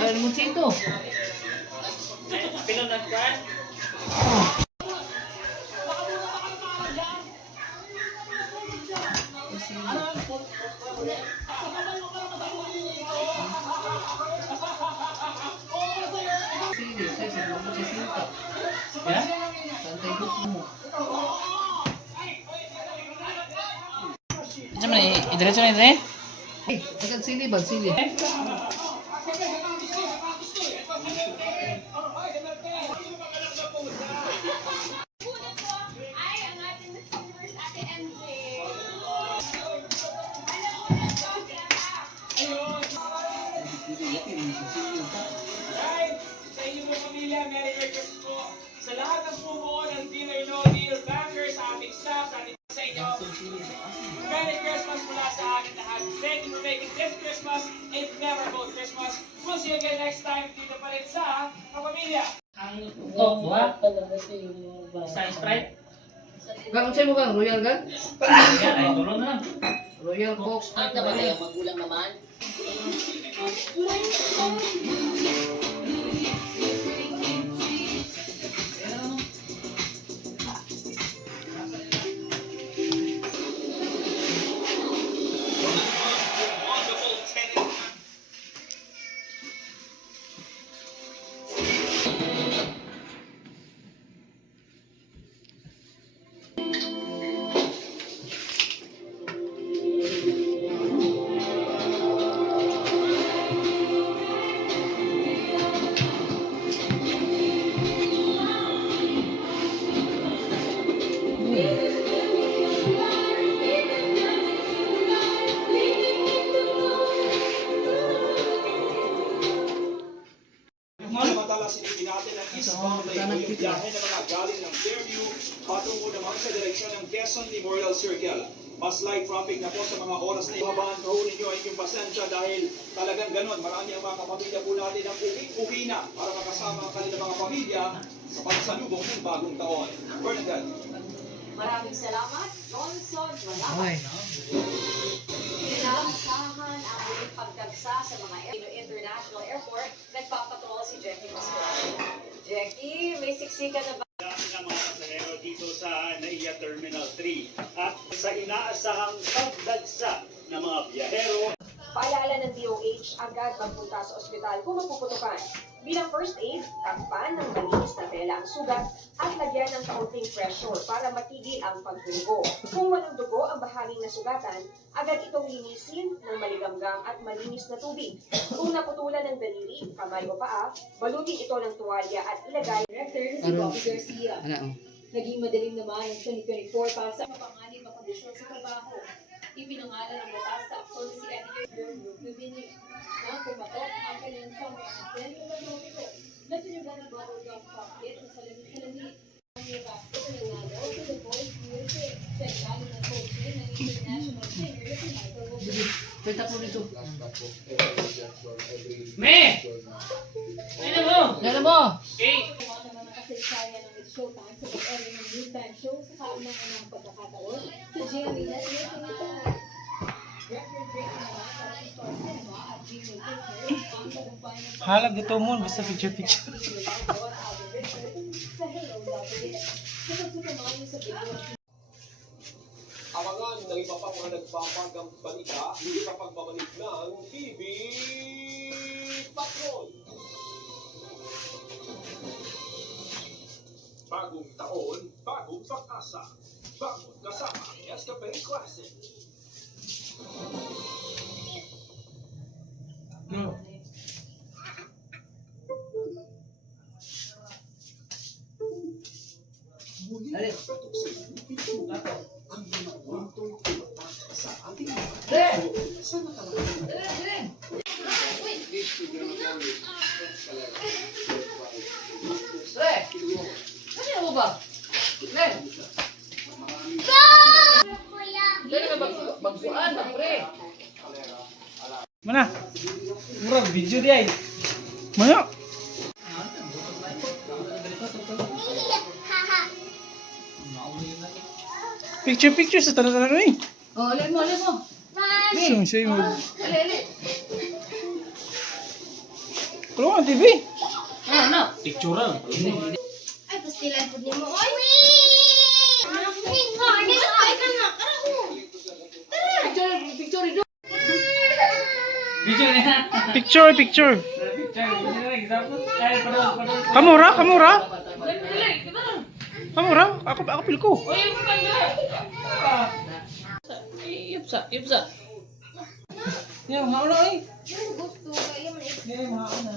Ay, mo sito. Pinunod ka? Sige, saya sebelum saya sinta. Ya? Santai dulu. diretso na ito eh. Agad sili ba? Sili. Sa inyo po pamilya, Merry Christmas po. Sa lahat ng bumuo ng Dealer No Deal backers, sa aming staff, sa ating sa inyo. Merry Christmas mula sa akin lahat. Thank you for making this Christmas a memorable Christmas. We'll see you again next time dito pa rin sa Kapamilya. Ang Coke, ha? Isang Sprite. Gang, sa'yo mo gang? Royal gang? Yan, ay tulo na lang. Royal Coke. Ang na ba kayo magulang naman? Samantala, sinipin natin ang eastbound lane o yung biyahe na mga galing ng Fairview patungo naman sa direksyon ng Quezon Memorial Circle. Mas light traffic na po sa mga oras na ihabaan ko ninyo ay inyong pasensya dahil talagang ganon. Marami ang mga kapamilya po natin ang uwi na para makasama ang kanilang mga pamilya sa pagsalubong ng bagong taon. Bernadette. Maraming salamat, Johnson. Ay. Inaasahan ang muling pagdagsa sa mga International Airport. Nagpapatrol si Jackie Pascual. Jackie, may siksikan na ba? Ng mga pasahero dito sa NAIA Terminal 3 at sa inaasahang pagdagsa ng mga biyahero. Paalala ng DOH, agad magpunta sa ospital kung mapuputukan. Bilang first aid, takpan ng malinis na tela ang sugat at lagyan ng kaunting pressure para matigil ang pagdugo. Kung walang dugo ang bahaling nasugatan, agad itong linisin ng maligamgam at malinis na tubig. Kung naputulan ng daliri, kamay o paa, balutin ito ng tuwalya at ilagay. Director si Bobby Garcia. Ano? Naging madilim naman ang 2024 para sa mapanganib na kondisyon sa trabaho. Ipinangalan ang batas sa aktor si Editor Rubini na pumatok ang kanyang sa mga kwento ng notiko na sinugan ng bubble gum pocket na salamin-salamin. Ang nilabas ko na nanalo sa The Voice Music sa ilalim ng coaching ng international singer si Michael Bublé. Pwenta po dito. Me! Ano mo? Ano mo? Okay. Mga naman nakasalisayan ng It's Showtime sa pag-ere ng noontime show sa kaunang-unang pagkakataon sa GMA Network na record-breaking naman para sa Star Cinema at Gmail Pictures ang tagumpay ng Halag ito mo, basta picture. sa Hello Love It. Kapag sumamayo sa video, Abangan ng iba pang mga nagpapagang balita sa pagbabalik ng TV Patrol. Bagong taon, bagong pag-asa. Bagong kasama, Escape Classic. No. Dali. Ano mo ba? Len! Dali ka bagsuan, pre! Mana? Murag video di ay. Mana? Picture sa tanah-tanah ni. Oh, alin mo, alin mo! Sum siya mo. Ali, ali! Kalau ang TV. Ano? Picturean. Ay, pastilan po niyo mo. Oy! Ay, ka na. Picture ito! Video na. Picture. Picture. Video na example. Ay, padol. Kamura. Dali, kita. Kamura. Ako pil ko. Oy, yung kanya. Ipsa. Yan, mauna eh. Gusto kaya man ito. Yan, mauna.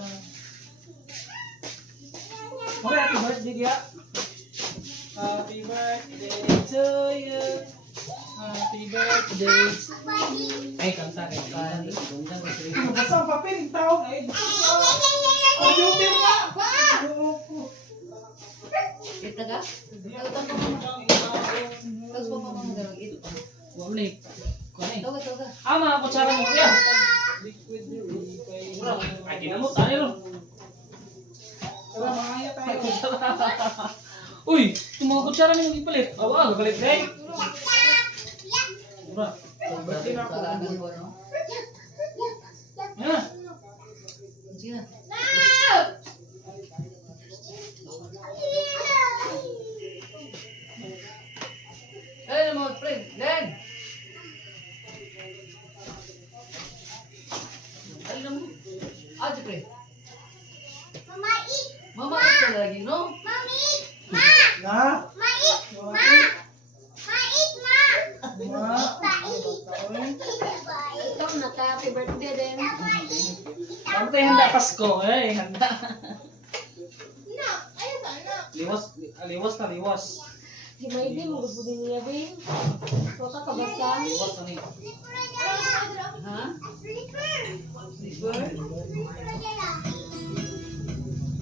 Okay, happy birthday dia. Happy birthday to you. Happy birthday. Ay, kanta kayo. Basta ang papel, tawag ay. Audio pirma. Kita ka? Tapos pa pa magalang ito. Wala ni. Kuan Tawa, tawa. Ama, kutsara mo kuya. Ay, dinamot, ano yun? Wala, makaya tayo. Uy, itong mga kutsara niyo ipalit. Awa, gagalit rin. Wala. Birthday na ako. Salamat po, no? Yan. Sige na. Hey, mga friend. Len! Alam mo? Ate, friend. Mama, eat ka lagi, no? Na? Ikaw na ka, happy birthday din. Ano tayo handa Pasko? Eh, handa. Ayun sana. Liwas na liwas. Gimay din, gusto din niya din. Huwag ka kabasa. Liwas na ni. Ha? Sleeper?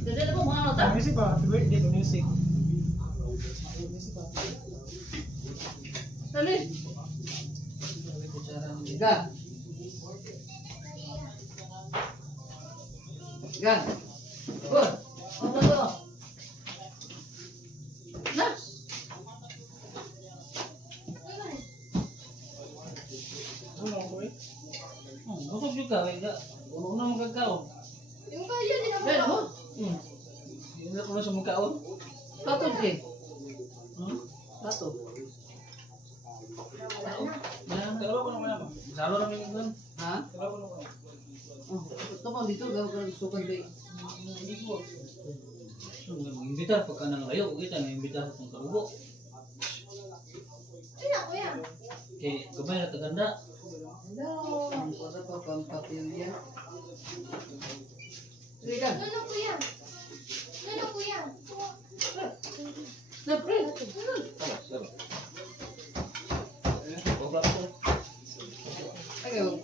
Dadala mo mga ano ta? Music pa, happy birthday to music. Dali. Ga. Ga. Oh, ano to? Na. Ano ko eh? Busog juga, kaya una magkakaon. Yung kaya din ako. Dali mo. Hindi ko na siya magkaon. Pato di. Pato. Dalawa ko naman naman. Salo namin yung doon. Ha? Dalawa ko naman. Oh, tapos dito gawin ka ng sukan ba? Hindi ko. So, mag-imbita pagka nang kayo, kita na imbita sa itong karubo. Ayun ako yan. Eh, gabay na tagando. Hello. Ang para pa pang papilya. Sige ka. Nuno ko yan. Nuno ko yan. Na pre. Ayo.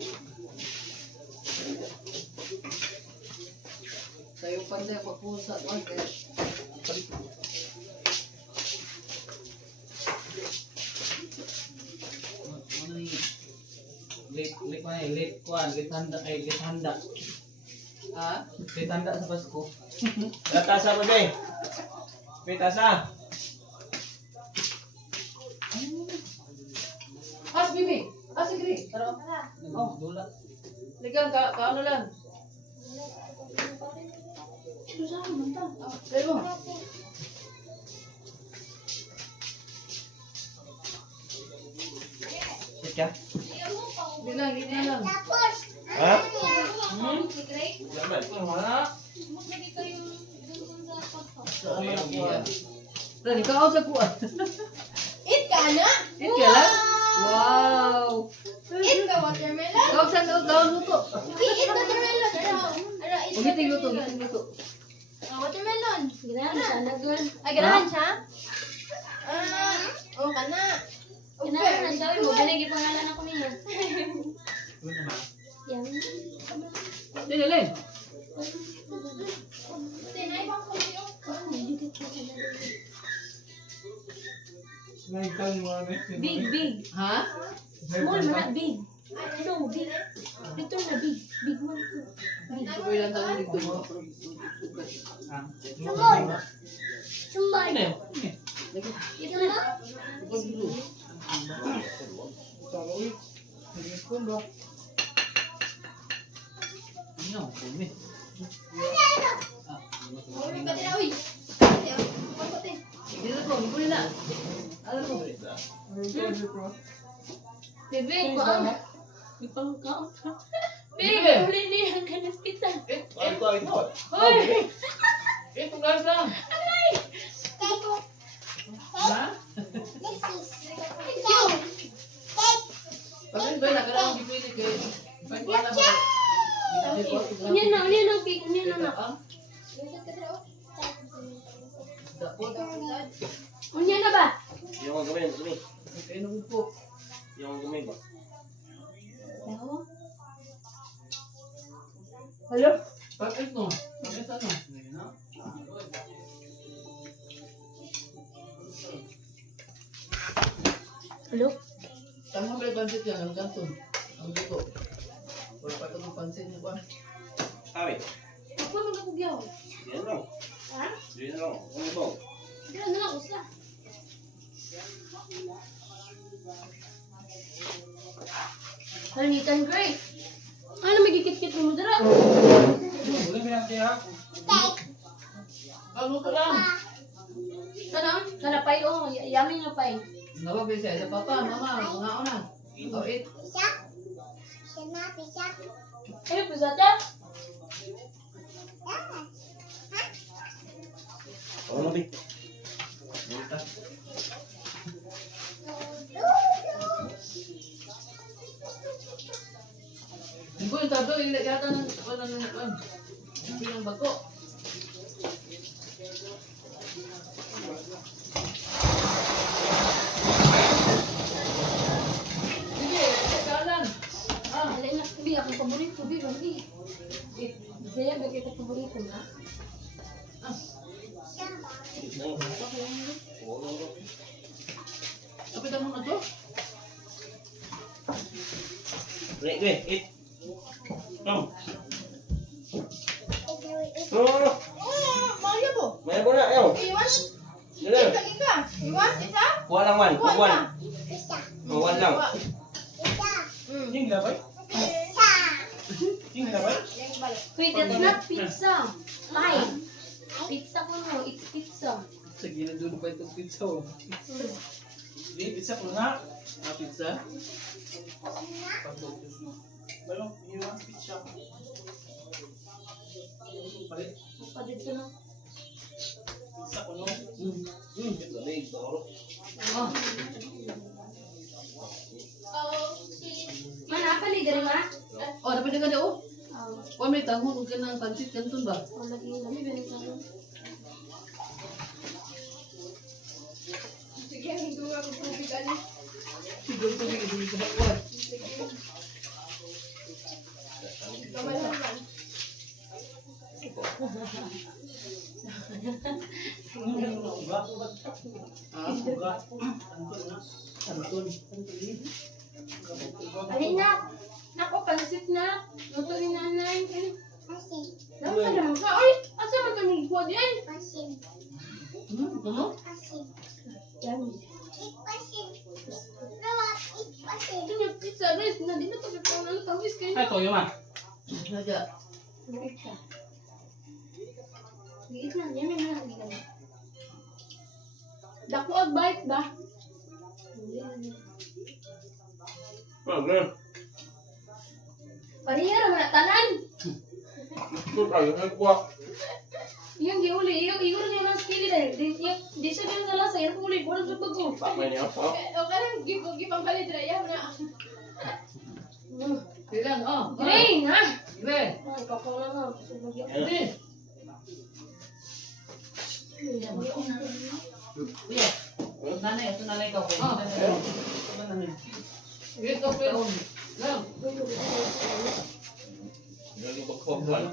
Tayo pandai magpusa doon kaya. Ano yung late handa. Ha? Late handa sa Pasko. Gatasa mo be. Pitasa. As bibi. As igri. Tara. Oh, dula. Ligang ka ano lang. Kayo mo. Ika. Bilang, lang. Ha? Wala. Maglagay kayo dun sa pagpapalala. Saan man ako? Ren, ikaw sa kuwan. Eat ka na? Eat ka lang? Wow! Eat ka watermelon? Ikaw sa daon luto. Eat watermelon. Ara, eat Ugiting luto, watermelon. ugiting luto. Watermelon. Ginahan siya na girl. Ay, ganahan siya? Oo ka na. Ginahan na siya. Magaling ipangalan ako niya. Yan. Dili, dili. Tinay bang ko yun? Big, big. Ha? Small man na big. No, big. Dito na big. Big one ko. Big. Ito ilang taon dito mo. Sumbay. Ano yun? Ito na. Ito dulu. Ano? Kumi. Ulit ka din, uy. Pagpati. Dito ko, hindi na. Ano ko? Bebe, ko ang. Ipang ka. Bebe, Bebe. huli niya ang kanapitan. Ito. Hoy! Ito guys lang. Ha? Pagin ba nakaraang gipili kay Unya na ba? Yung ang gamay, gamay. Kaya nung po. Yung ang gamay ba? Hello? Bakit no? Bakit ano? Hello? Tama ba yung pansit yan? Ang kanton. Ang buto. Wala pa ito ng pansit niyo ba? Sabi. Ako mo na kugyaw. Yan lang. Ha? Yan lang. Ano ba? Dila na lang usla. Meat and great. Ano magikit-kit mo dira? Wala ba yan kaya? Ano ka lang? Kana pay oh, yummy na pay. Nawag ba siya sa papa, mama, mga una. Oh, eat. Ay, pusata? Ano nabi? Hindi ko yung tado, yata ng wala ng hindi ng bago. Sige, kalan. Alay na, bi akong paborito, bi bagi. Saya bagi ko paborito na. Kapitan mo na to? Wait, wait, eat. Come. Oh, Maya po. may mo na, ayaw. Iwan. Dali. Ika. Iwan. Isa. Kuha lang one, kuha one. Oh, one lang. Yung labay? Yung labay? Wait, that's not pizza. Pie. Pizza ko no, it's pizza. Sige, nandun pa itong pizza oh. Hindi, pizza ko na. Ah, pizza? Balong, yung pizza. Palit, Papadito na. pizza ko no. Lamig, toro. Ah, Man, apa ni dari mana? oh, dapat dengar dia oh. Oh, Oh, may tanghon kung kanang pansit kanton ba? lagi beri sana. Sige, hindi ko ako tubig ali. Siguro ko bigay dito sa bakwan. Kamalaman. Ah, buga. Kanton. Alin na. Nako, pansit na. Luto ni nanay. Dapat sa naman ka. Ay, asa man kami buwan yan? Ano? Yan. Ito yung pizza, guys. Na, di na ito kapanan. Tawis kayo. Ay, toyo ma. Saja. Giit ka. Giit na. Yan may mga giit na. Dako ang bite ba? Okay. Pariya naman na tanan. Good, ay, kuha. Yung giuli, yung niya ng skili dahil. Di siya ganun sa lasa. Yan uli. Walang sa bago. May niya ako. Okay lang, gipang balik dira na. Silang, oh. Grain, ha? Gre. Ay, kapal na nga. Gre. Kuya. Nanay, ito nanay ko. Ah, Gre, ito pero. Lang. Galing pagkakal.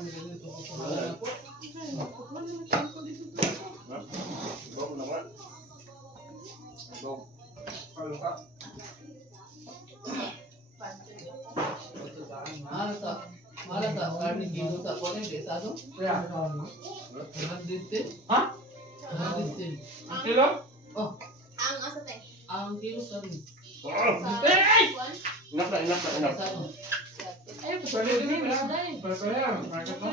Bago naman. Go. Ano ka? Mahal tak karni kilo tak boleh desa tu? Kaya, Dintin. ha? Dintin. Ang kilo? Oh, Ang asa te. ang kilo karni. Enough na, enough na, enough. Desa tu. Ay, Pwede din, ha? Pwede yan. Market mo.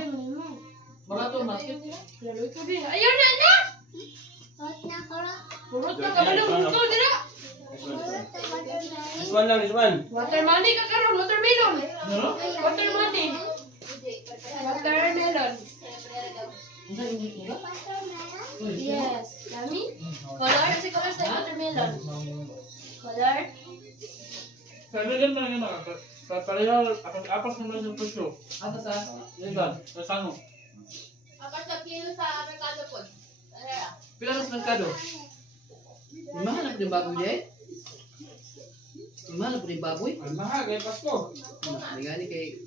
Mga tu market. Lalo ito din. Ayun na, na! Purot na kabalong ito, dira! This one lang, this one. Watermelon ka karon, watermelon! Ano? Watermelon! Watermelon! Yes. Yummy? Color? Kasi color sa watermelon. Color? Pwede din na yun. Pareho, apas naman yung presyo. Apa sa? Yan ba? Kasano? Apat sa kilo sa merkado po. Ano Pila ras merkado? Mahal na po yung baboy deh. Mahal na po yung baboy. Ang mahal, kaya Pasko. Nagani kay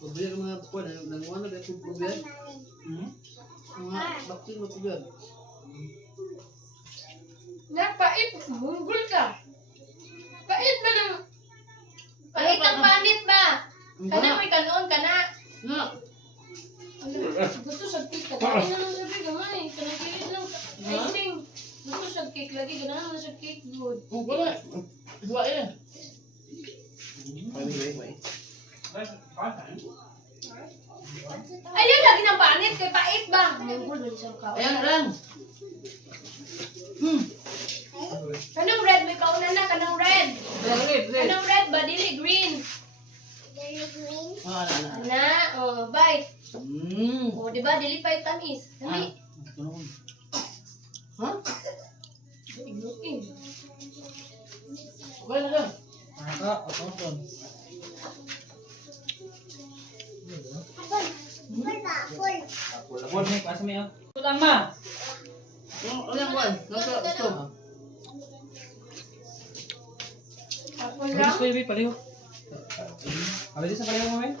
Pabili ng mga kuwan, nanguha na dahil pabili. Mga baktil mo pabili. Napait, munggol ka. Pait na lang. Pait ang panit ba? Kana may kanon, kana. Nga, Gusto sa cake ka. Kaya na lang sabi gamay. Kanagilid lang. Icing. Gusto sa cake lagi. Ganahan na sa cake. Good. wala. Dua ya. Ayun, lagi ng panit. Kay pait ba? Munggol ba isang kao? Ayan lang. Kanang red, may kaunan na. Kanang red. Red. Kanang red ba? Dili green. Ah, ana. Na, oh, bye. Hmm. Oh, di ba? Dili pa yung tamis. Dali. Ha? Iglutin. Wala na lang. Lapon, may pasa mo yun. Tama. Ano yung kuwan? Nasa stove. Ako Abis lang. ko yung paliho. Abis sa paliho mo, may?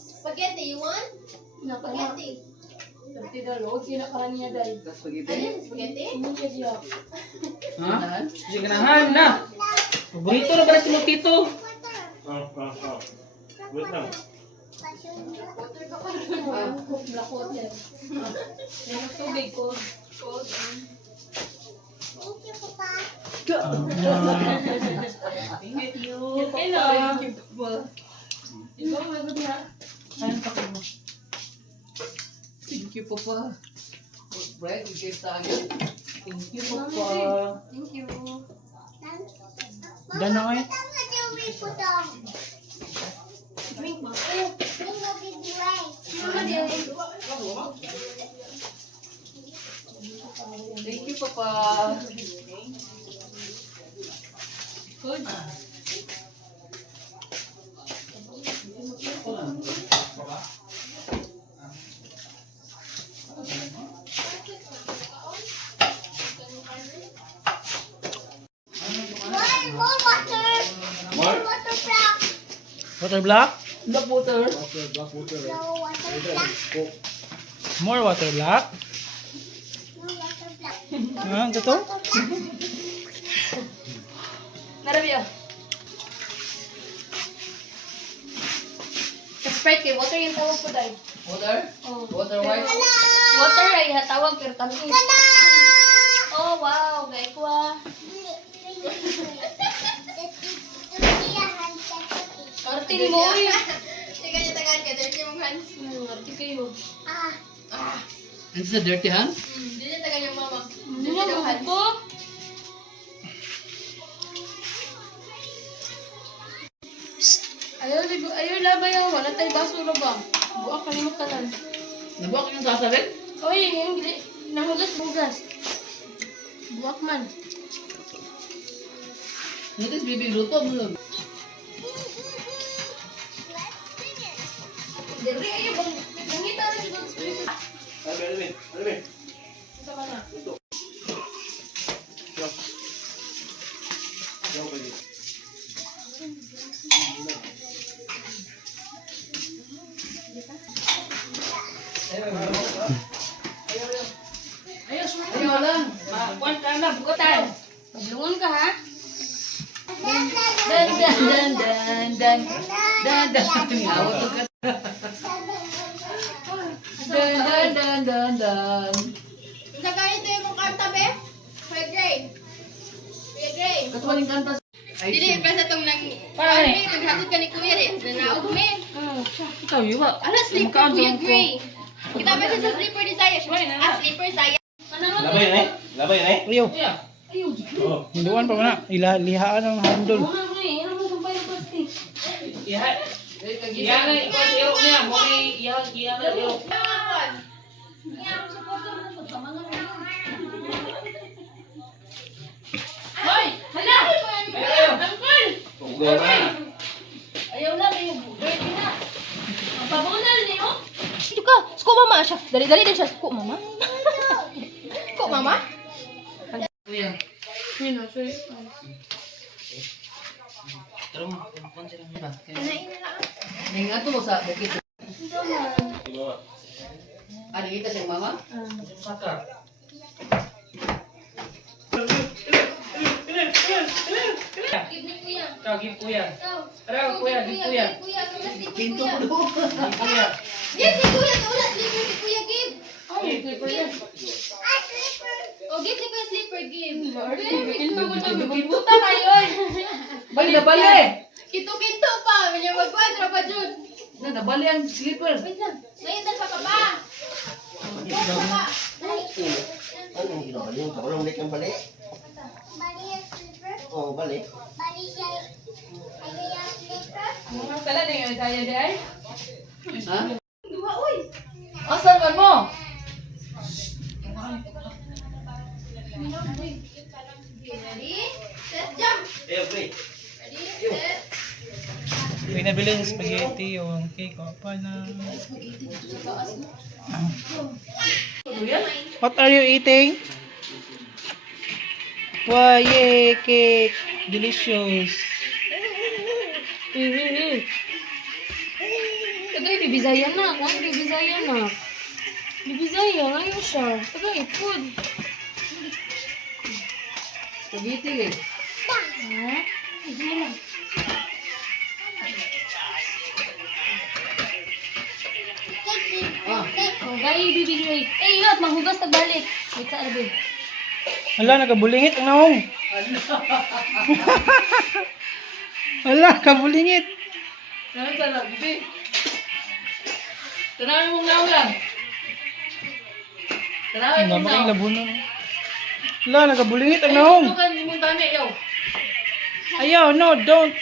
Spaghetti, you want? Spaghetti. Tapi dah load kinakahan niya dahil. Spaghetti. Ano yung spaghetti? Hindi siya siya. Ha? Sige, ganahan na. Paborito na pala si Lotito. Wait lang. Black water. Yung tubig ko. Cold. Thank you. Hello. Ikaw magod na. Ayun pa ko mo. Thank you, Papa. Bread, you gave sa akin. Thank you, Papa. Thank you. Dana kayo? Drink ba? Thank you, Papa. Good. Water block? Black water. More water block? Ah, ito to? Narabyo. Sa Sprite kay water yung tawag ko dahil. Water? Oh. Water white? Water ay hatawag pero tamis. Oh wow, gay ko ah. Artin mo uy. Sige niya tagaan ka, dirty mong hands. Arti kayo. This is a dirty hand? Hindi niya tagaan yung mama. Hindi niya magod ko. Ayaw labay ang wala tayo basura ba? Buwak kalimutan. Nabuha ko yung sasabit? Oy, yung nahugas. Buwak man. Notice, baby, luto mo lang. Dere ayo bang nangita na siguro sa Sprite. Alvin. Sa kana. Yo, baby. Ayaw lang. Kuwan ka na, bukatan. Paglungon ka ha? Dan, dan, dan, dan, dan. Dan, dan. Ngawat ko ka. Dan, dan, dan, dan, dan. Sa ganito yung mong kanta be? Kuya Gray. Kuya Gray. Katuwaling kanta. Dili pa sa tong nang Para ni. naghatod ka ni Kuya rin. Nanaog me. Ikaw, yuwa. Ala slipper Kuya Gray. Kita ba siya sa slipper ni Saya? Slipper Saya. Labay na eh. Labay na eh. Ayaw. Oo. Hinduan pa na. Lihaan ang handol. Ano mo eh? Ano mo sampay ng plastic? Iyan na, ikaw sa irok niya. Mori, iyan na irok. Ano nga po? Ayaw na, may ready na. Ang pabunal niyo. Ito ka. Suko mama siya. Dali-dali din siya. Suko mama. Suko mama? Kuya. Yun o, sorry. Pero kung sila ba? Ning ato sa bukid. Ada kita siyang mama? Saka. Give ni kuya. Kau give kuya. Tara, kuya, give kuya. Kuya, ulas ni Kinto kuya. mo. Give kuya. Give ni kuya, ulas slipper ni kuya, give. Oh, give ni kuya slipper, give. Kintuta kayo. Bali na bali. Kinto pa. May magkwadra pa dyan. Na nabali ang slipper. Wait lang. Ngayon dal pa pa. Papa. Ano yung ginabali? Kaulong ulit ang bali? Oo, bali. Kala na yung saya di ay? Ha? Dua, uy. Asan man mo? Ready? Set, jump. Every. Ready? Set. Pinabili yung spaghetti, yung cake, apa na. What are you eating? Why, yay, cake. Delicious. Tagay, bibizayan na. Kung bibizayan na. Bibizayan, ayaw siya. Tagay, food. Spaghetti eh. Ha? Hindi lang. Oh, gaya bibigay. Eh, yun, manghugas na balik. Wait sa arbe. Hala, nagabulingit ang naong. Hala, kabulingit. Ano sa lang, bibi? Tanawin mong nawalan. Tanawin mong Nabaking nawalan. labunan. Hala, nagabulingit ang naong. Ito kan, imong tani, yaw. Ayaw, no, don't.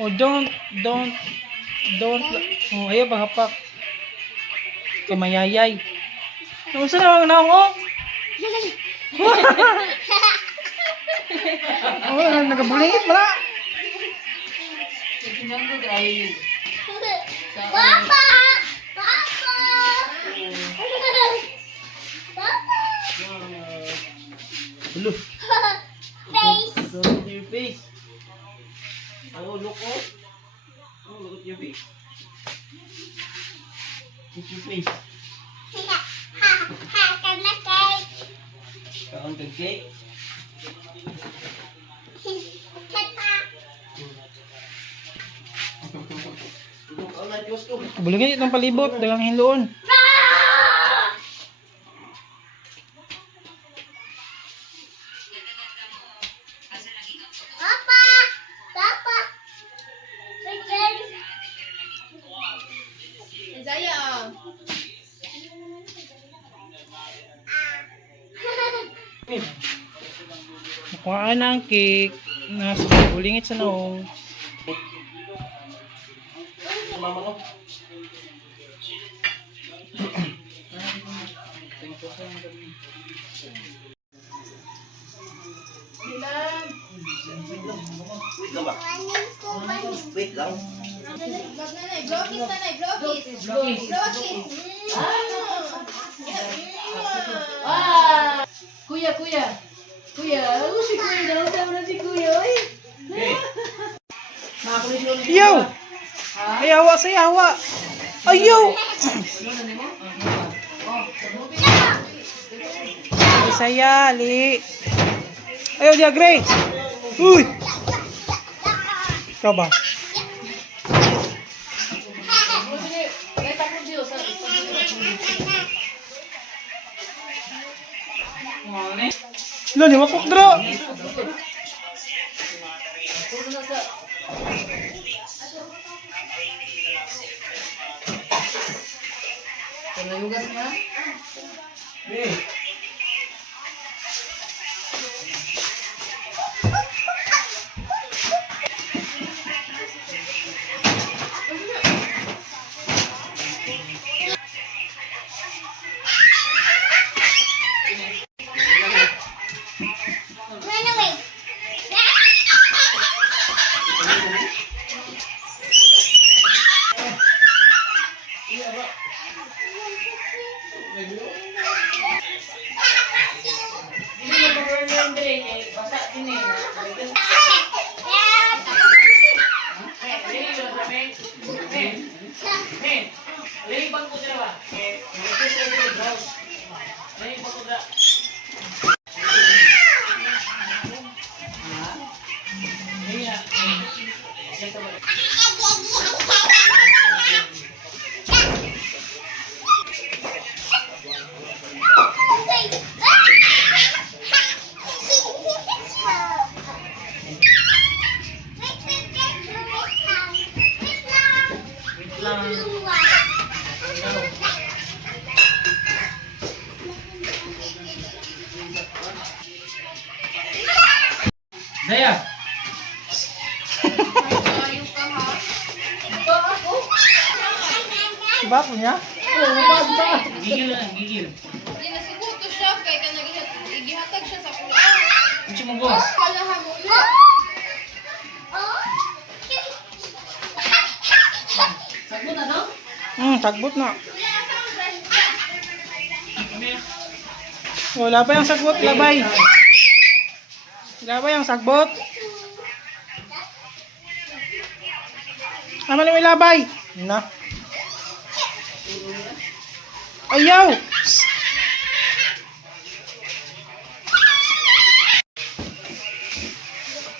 Oh, don't. Oh, ayaw, paghapak. Kamayayay. Ano sa naong naong, oh? Oh, nagabulingit pala. Sinanggo dahil. Papa! Papa! Hello. Face! Look at your face. Oh, look, oh. Oh, look at your face. Look at your face. Kaon kag cake. Look, oh, na Diyos ko. Bulingit itong palibot, dagang hinloon. Papa! Papa! Richard! Isaiah! Nakuhaan na ang cake. Nasa bulingit sa naong. Mama ko. Wait lang ba? Wait lang. Blow kiss, nanay. Blow kiss. Blow kiss. Ah! Kuya. Kuya, ano si Kuya? Nakasama na si Kuya, oy. Okay. Ayaw! Ayawa sa yawa! Ayaw! Bisaya, ali. Ayaw dia, Gray! Uy! Ikaw ba? May takot diyo sa Lani, wakok dra! Puro na sa... Panayugas na? Hey. Run away! Daya. Ayaw ka ha. Ba ako? Diba po niya? Gigil lang, gigil. Hindi nasuguto siya kay ka igihatag siya sa kuha. Gusto mo boss? Kala ha mo na. Sagot na, no? Sagbot na. Wala pa yung sagbot, labay. Labay ang sagbot. Tama na may labay. Yun na. Ayaw!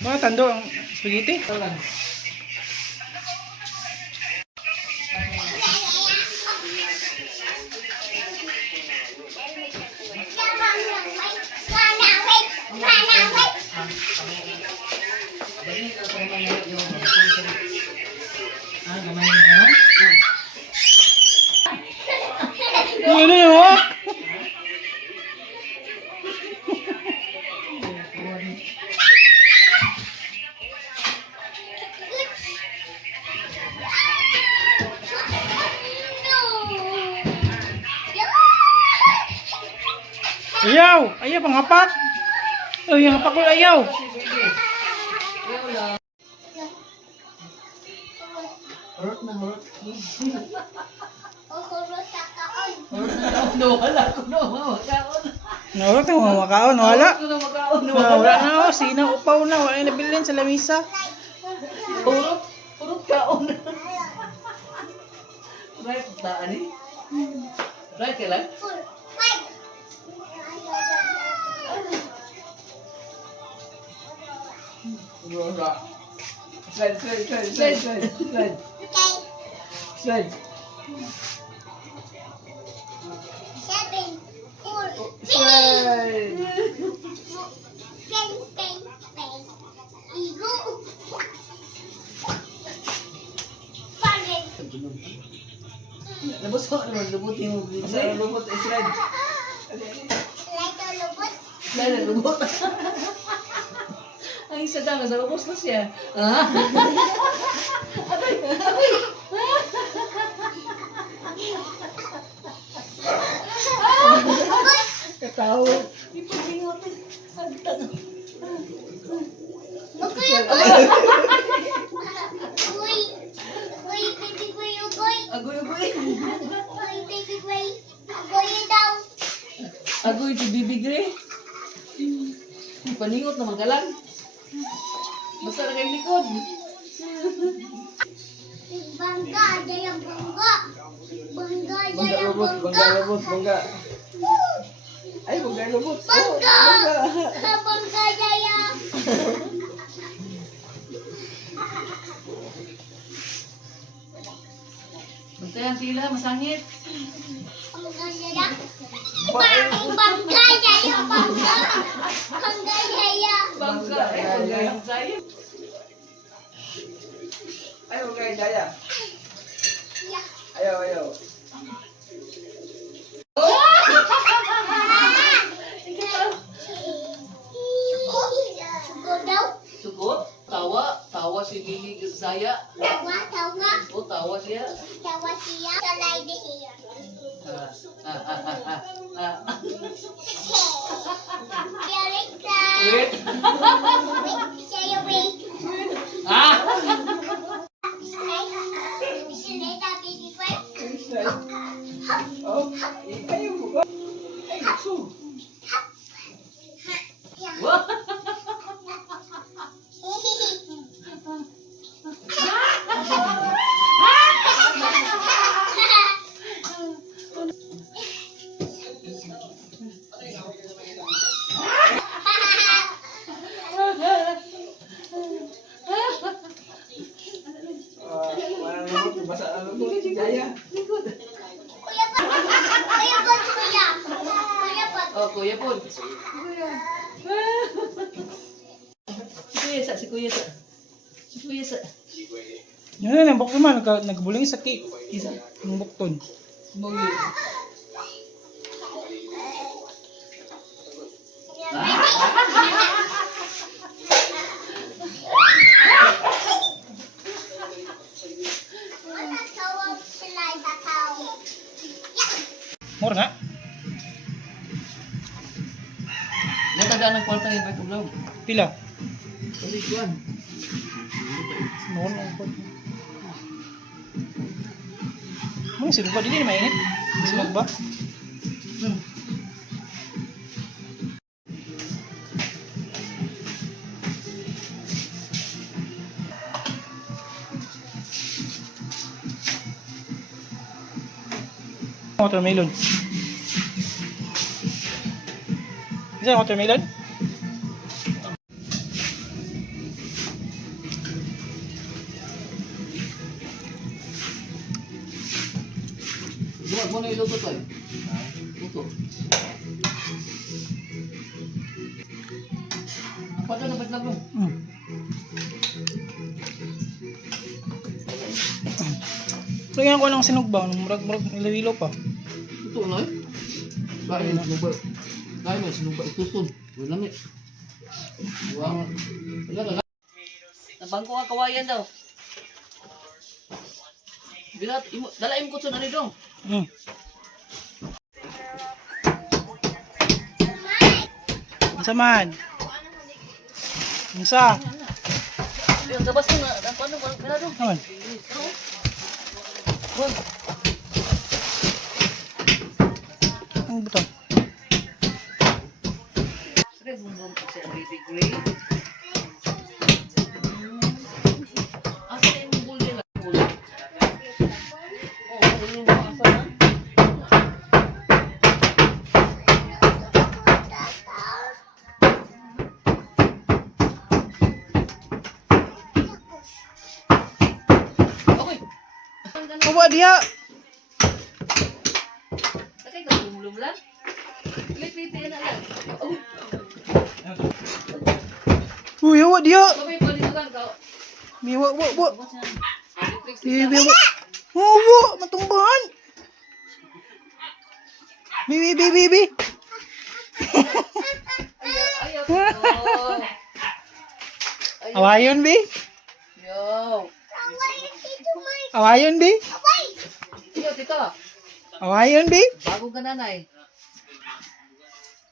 Mga tando ang spaghetti. Gamay na ano? Ano yun? Ayaw! Ayaw, panghapak! Ay, yung hapak ko ayaw! Hurot na hurot. Wala ko na makaon. Nawala ito, makaon, wala. Ko na makaon. Wala na ako, sina upaw na, wala na bilhin sa lamisa. Hurot kaon. Right, taan eh. Right, kailan? Slide, slide, slide, slide, slide, slide. Slide. Slide. Labos ko naman, lubutin mo. Sa lubot, slide. Slide na lubot. Ang isa daw, nasa lubos na siya. Ah? Katawa. Ipaglingot. Ang tanong. Agoy-agoy. Agoy si Bibi Gray. Paningot naman ka lang. Basta na kayong likod. Bangga, jaya bangga. Bangga, Bangga jaya lubot, bangga lubot, bangga. Ay, bangga lubot. Bangga! Bangga, jaya. Basta yan tila, masangit. Bangga, jaya. Bangga, jaya, bangga. Bangga, jaya. Bangga, bangga yung sayo. Ay, bangga daya. Ayaw, ayaw. Sugo daw. Sugot, tawa, tawa si Lili Zaya. Tawa, tawa. O, tawa siya. Tawa siya. Salay di siya. Alexa. Wait. Wait, siya wait. Ah! Silita, baby boy. Slide. Oh, ayaw mo ba? Ay, gusto. Wah! Walang lubot, basa ang lubot. Daya. Kuya pa. Kuya pa, kuya. Kuya pa. Oh, Kuya Pon. Si Kuya Sa, si Kuya Sa. Si Kuya Sa. Yan na, nabok naman, nagbuling sa cake. Isa, ng bukton. Mogi. Natadaan ng kwarta yung bike vlog. Pila. Kasi kuan. Noon ang pod. Mo silog ba dili mainit? Silog ba? Watermelon. Isa watermelon? Buwan mo na iluto tayo. Luto. Kwarta na bike vlog. Lagyan ko ng sinugba, murag ilaw pa. Luto na eh. Kain na sinugba. Kain na sinugba. Itusun. Wala lang eh. Wala ka. Nabangko ka kawayan daw. Bilat, dalaim ko sa nanidong. Unsa man? Unsa? Yung gabas ko na, paano ba? Bilat dong. Naman. Ang butang. Sige, bumbong ko sa baby gray. Asa na yung bul nila? Oo, yung asa na. Okay. Kuha diha. Sakay ka lumlum lang. Lipiti na lang. Uy, hawa diha. Sabay pa dito lang ka. Miwa, wa. Electric Bibi. Hawa, matumbahan. Bibi. Ayaw. Ayaw. Awayon, bi. Yo. Awayon, bi. Yo, tito. Awayon, bi. Bago ka nanay.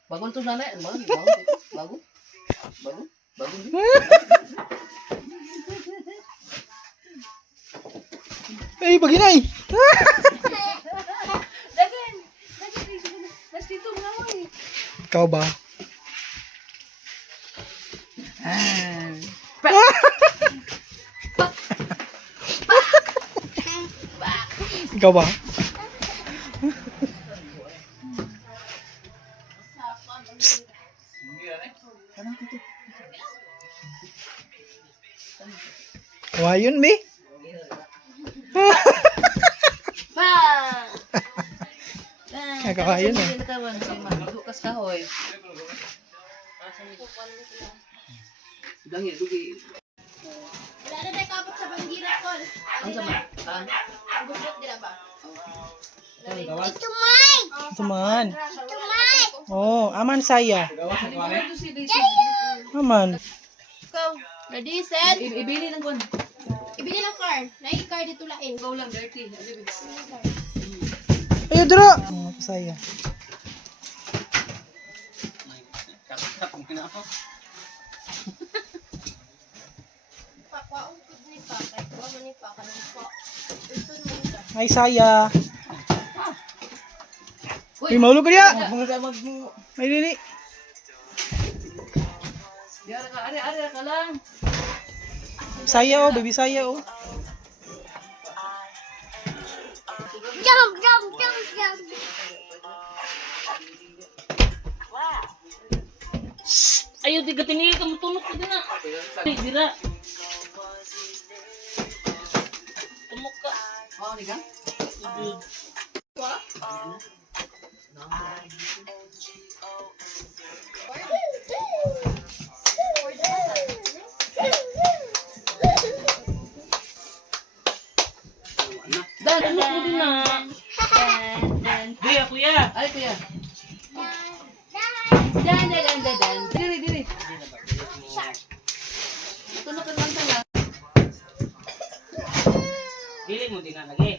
Bago to nanay. Bago, tito. Bago. Ay, baginay. Dagan. Mas dito mga mo eh. Ikaw ba? Ikaw ba? Awayon, bi. Kakawayon eh. Lukas kahoy. Dangi, dugi. Wala na tayo kapot sa bangira, Col. Ang sama. Ang gusto, di na ba? Ito man. Oh, aman saya. Aman. Go. Ready, set. Ibili ng kwan. Ibili ng car. Nai-car dito lain. Go lang, dirty. Ayo, dira. Oh, saya. Pakwa, ang kid ni pa. Kahit kuha mo ni pa. Kanang pa. Ito mo siya. Ay, saya. Uy, maulog ka diya. Ay, dili. Ari ka lang. Saya oh, baby saya oh. Jump. Ayaw, di ka tinigil ka matulog ka din na. Ay, dira. Tumok ka. Oo, di ka? Dan, tumok mo din na. Kuya, kuya. Ay, kuya. Dan. Diri. Tulog ka lang tala. Dili mo din na lagi.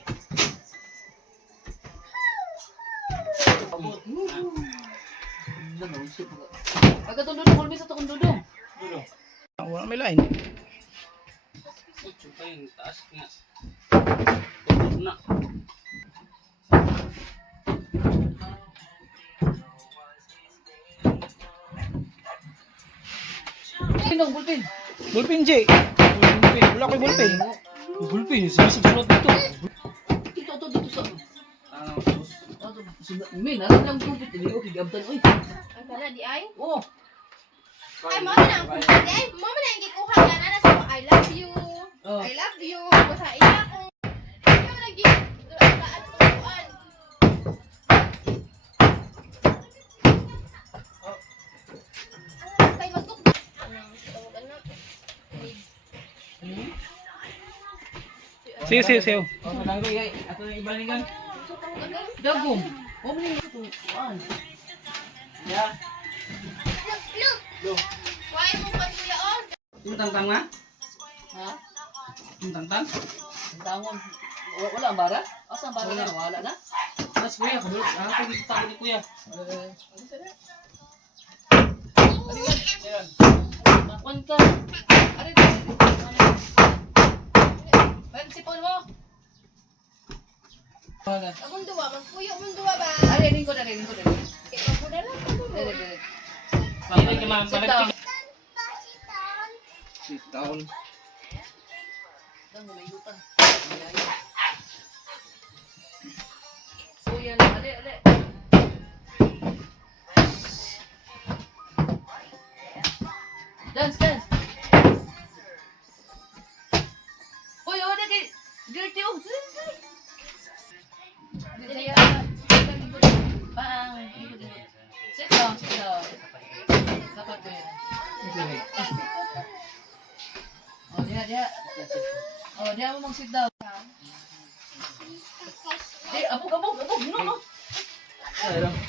Pagkatundodong, kulmi sa tukundodong. Wala may line. Utso pa yung taas nga. Tubog na. Pinong bulpin. Ballpen, Jay. Ballpen. Wala ko yung ballpen. Bulpin, sulat dito. Ito dito sa... Ano, sus. May naran lang bulpin. Hindi ko kigabtan. Uy. Ang pala, di ay? Oo. Ay, mama na ang kuha. Di ay, mama na yung gikuha ka na sa I love you. Oh. I love you. Basta iya ko. Ayaw lagi. Ano turuan? Ano, tayo magtuktok. Ano, tawag ano? Sige, sige, sige. O, sa danggo, igay. Ato na ibalikan. Tawag ano? Dagong. Oh, mali na ito. Kuan. Ya. Why mo pa siya on? Yung tangtang na? Ha? Yung tangtang? Dangon. Wala ang bara? Asa ang bara na? Wala na? Mas kuya, kabulot. Ano ko dito tayo ni kuya? Makuan ka. Ari, Pwede sipon mo. Akong duwa, magpuyo mong duwa ba? Ari, rin ko na. Ikaw po na lang. Dere. Hindi ka mga Sit down. Sit down. Dangon na yuta. Kuya na. Ali. Dance. Uy, wala kay dirty oh. Dili Bang. Sit down. Dapat ko yun. Oh, diha. Oh, diha mo mag-sit down. Abog. No.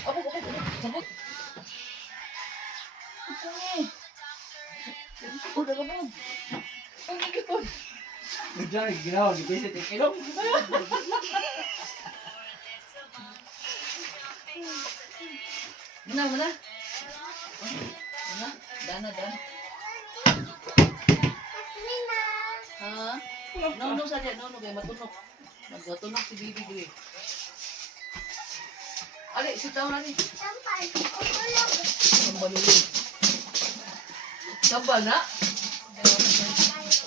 Abog. Sabog. Udah abog. Ang gigipon. Diyan, ginawa. Di kasi tikilong. Muna. Dana. Ha? No, saja. No, kaya matunog. Magatunog si Bibi Gray. Ali, sit down ali. Sambal ulit. Sambal na?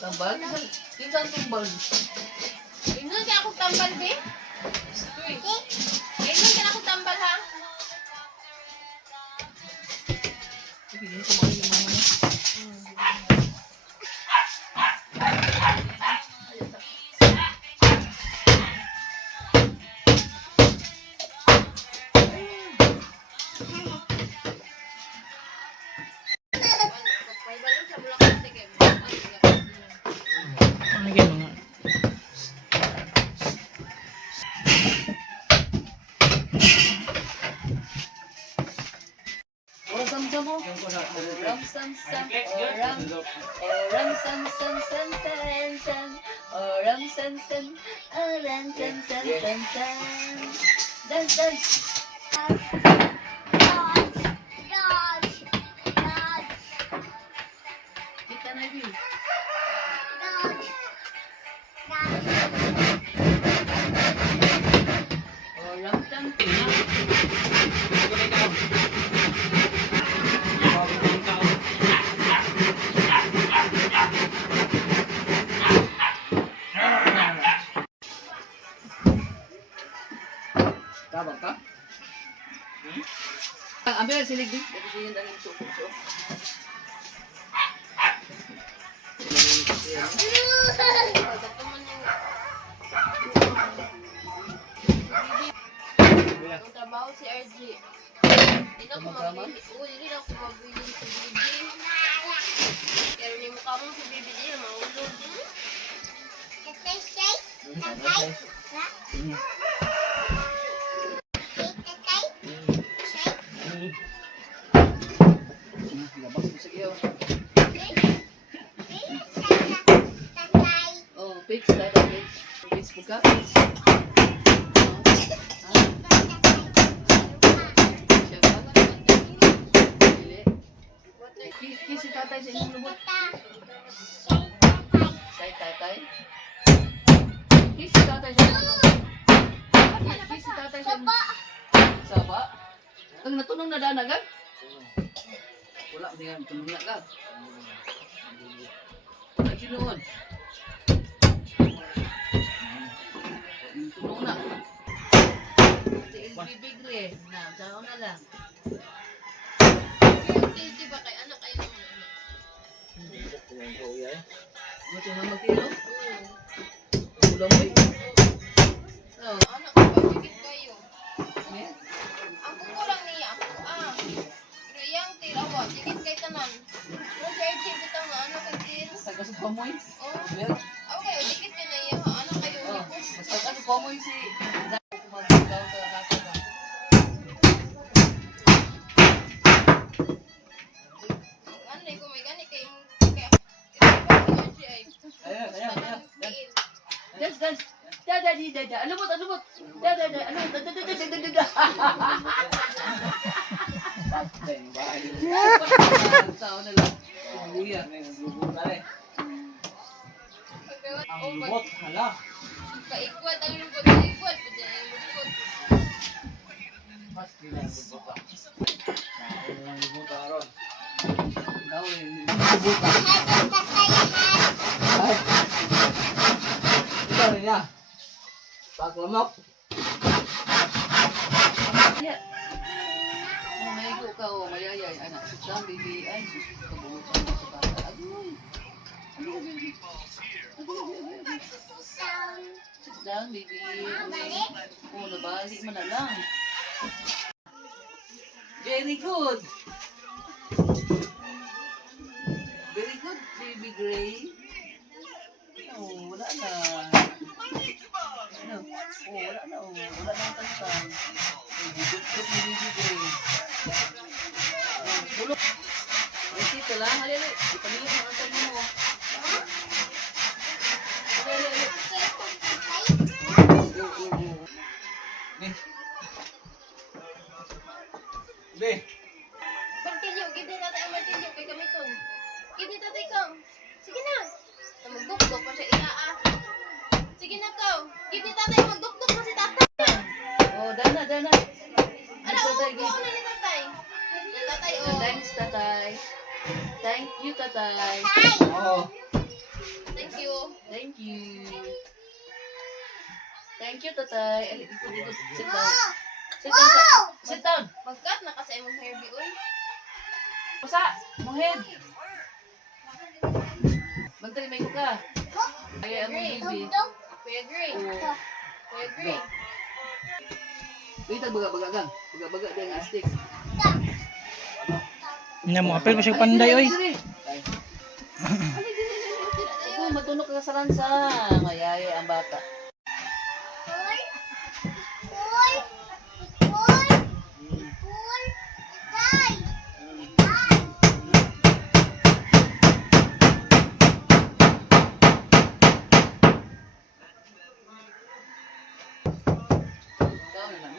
Sambal? Kinsan tumbal? Ingon ka akong tambal, be? Ingon ka na akong tambal, ha? Sige, yun kumain yung mama niya. May balon sa Bulacan, sige. Ano yung mga... Orang sam-sam mo. Orang sam-sam. Orang sam-sam. Orang sam-sam. Dance. Kita na view. Orang sam-sam. Tabang ka? Ambil silig din. Dito siya yung daling suko. Ang trabaho si RG. Hindi na ako magbili. Hindi na ako magbili si Bibi. Pero ni mukha mo si Bibi din, maulog. Sige. Oh, pigs. Pigs buka. Siya ba? Kiss si tatay sa inyong lubot. Say tatay. Kiss si tatay sa inyong lubot. Kiss si tatay sa inyong lubot. Saba? Ang natunong na danagan? Wala, hindi nga natunong na ka. Wala sinuon. Tunong na. Bibig rin. Saan na lang. Di ba kay anak kayo naman? Gusto mo magtiro? Ulam mo eh. Oh. Anak ko ba? Dikit kayo. Eh? Ako ko lang niya. Ako Pero iyang tirawa. Dikit kay tanan. Pero sa Archie, bitang nga anak kay tiro. Taga sa pamoy? Oh. Well, Okay, dikit ka na iya. Anak kayo. oh. Hipos. Basta kasi pamoy si Zach kumagaw sa kasa. Ano eh, kung may gani kay kaya Archie ay. Ayan. Dance, dance. Da. Alumot. Da. Alumot. Da. Tao na lang. Buya. Pagkawat. Ang Oh, lubot, hala. Kaikwat ang lupot. Kaikwat. Pwede ang lupot. Mas pinagbubuta. Saan lang bubuta ron? Tao eh. Ito rin niya. Paglamok. Yeah. Oh, may igo ka, oh, mayayay, anak. Sit down, baby. Ay, susunod ka buhot sa bata. Agoy. Sit down, baby. Oh, nabali mo na lang. Very good. Very good, baby Gray. Oh, wala na. Ano? Oh, wala na. Oh, wala na ang tantang. Good ni baby Gray. Oh, bulok. Ay, tito lang. Halili. Ipanilig mo ang tanong mo. Halili. Be. Martilyo, give din natin ang martilyo kay Kamiton. Give din natin ikaw. Sige na. Magdukdok pa siya inaa. Sige na ikaw. Give din tatay, magdukdok pa si tatay. Oh, dana. Ano, Tatay, upo na ni tatay. Na tatay, oh. Thanks, tatay. Thank you, tatay. Oo. Thank you. Thank you. Thank you, tatay. Ikot. Sit down. Sit down. Sit down. Magkat na kasi mong hair oy. Pusa. Mohid. Bantay, may ka. Kaya ang Gray. baby. Kuya Gray. Oh. Kuya Gray. Wait, baga gang. Baga din ang astig. Nya mo apel mo siya panday oy. Ako, matunok ka sa lansa. Mayaya ang bata. Ikaw na lang.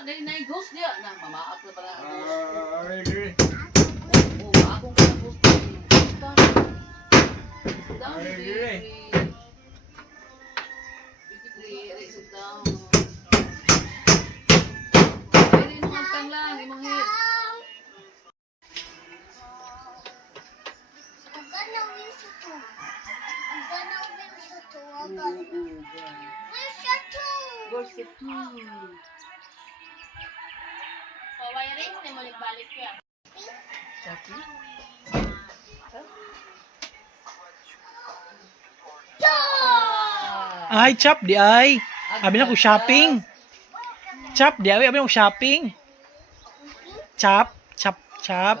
Dali na yung ghost niya. Na, mamaak na pala ang ghost. Oh, akong ka ghost. Sit down, baby. Baby, sit down. Pwede mo hantang lang, imong head. Ghost it too. So, wiring, na mo nagbalik ko yan. Chucky? Ay, chop di ay. Abi na ko shopping. Chop di ay, abi na ko shopping. Chop. Chuck?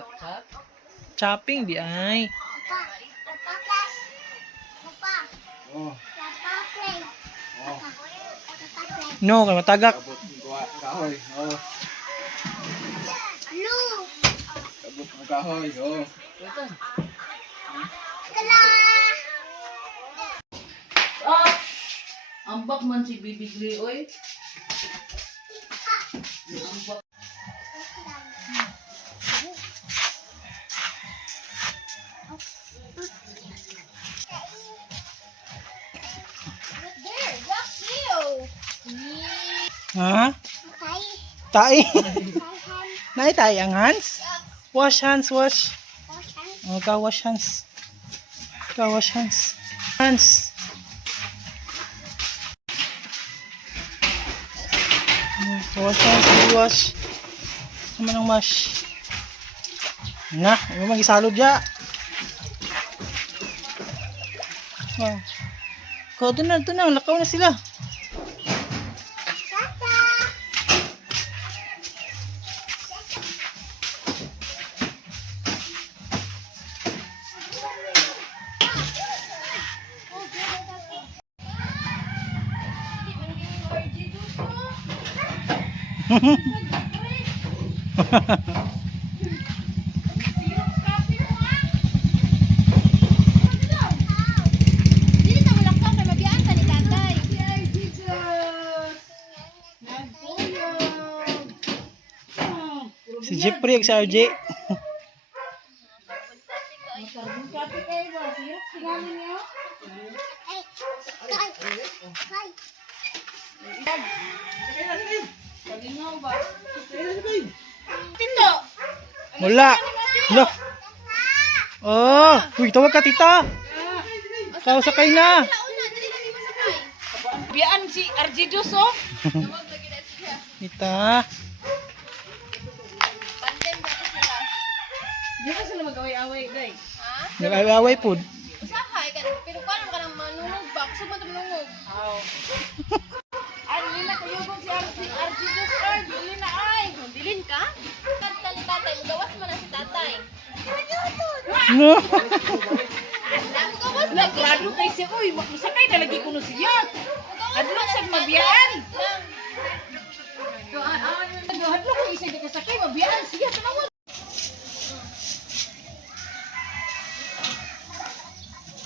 Chopping di ay. Oh. No, kay matagak. Kahoy. Oh. Kabot mo kahoy. Oh. Ito. Ah! Ambak man si Bibi Glee, oy. Ha? Tae. Nay tae ang hands. Wash hands, wash. Oh, ka wash hands. Ka wash hands. Hands. Wash hands, wash. Naman ang wash. Na, yung mag-isalod ya. Oh. Ko, doon na, lakaw na sila. Dili ka mulakaw kay mabiyaan ka ni tatay. Si Jeffrey ug si RJ. Tito, Wala. Lo. Oh, uy, tawag ka tita. Kau sakay na. launa dili na ni masakay. Biyaan si RJ Dos, oh. Tawag lagi na siya. Tita. Pandem dati sila. Di ba sila mag-away-away, day? Ha? Nag-away po. Usahay ka pero kuan ka nang manungog ba? Gusto mo tumungog. Aw. Ay, dili na kayo si RJ Dos, ay, dili na ay. Dilin ka? Kanta ni tatay, mugawas man na si tatay. No. Mugawas Wala, klaro kay siya, uy, masakay na lagi kuno siya. Adlok sa mabiyaan. Adlok ko isa di kasakay, mabiyaan siya. Tanawag.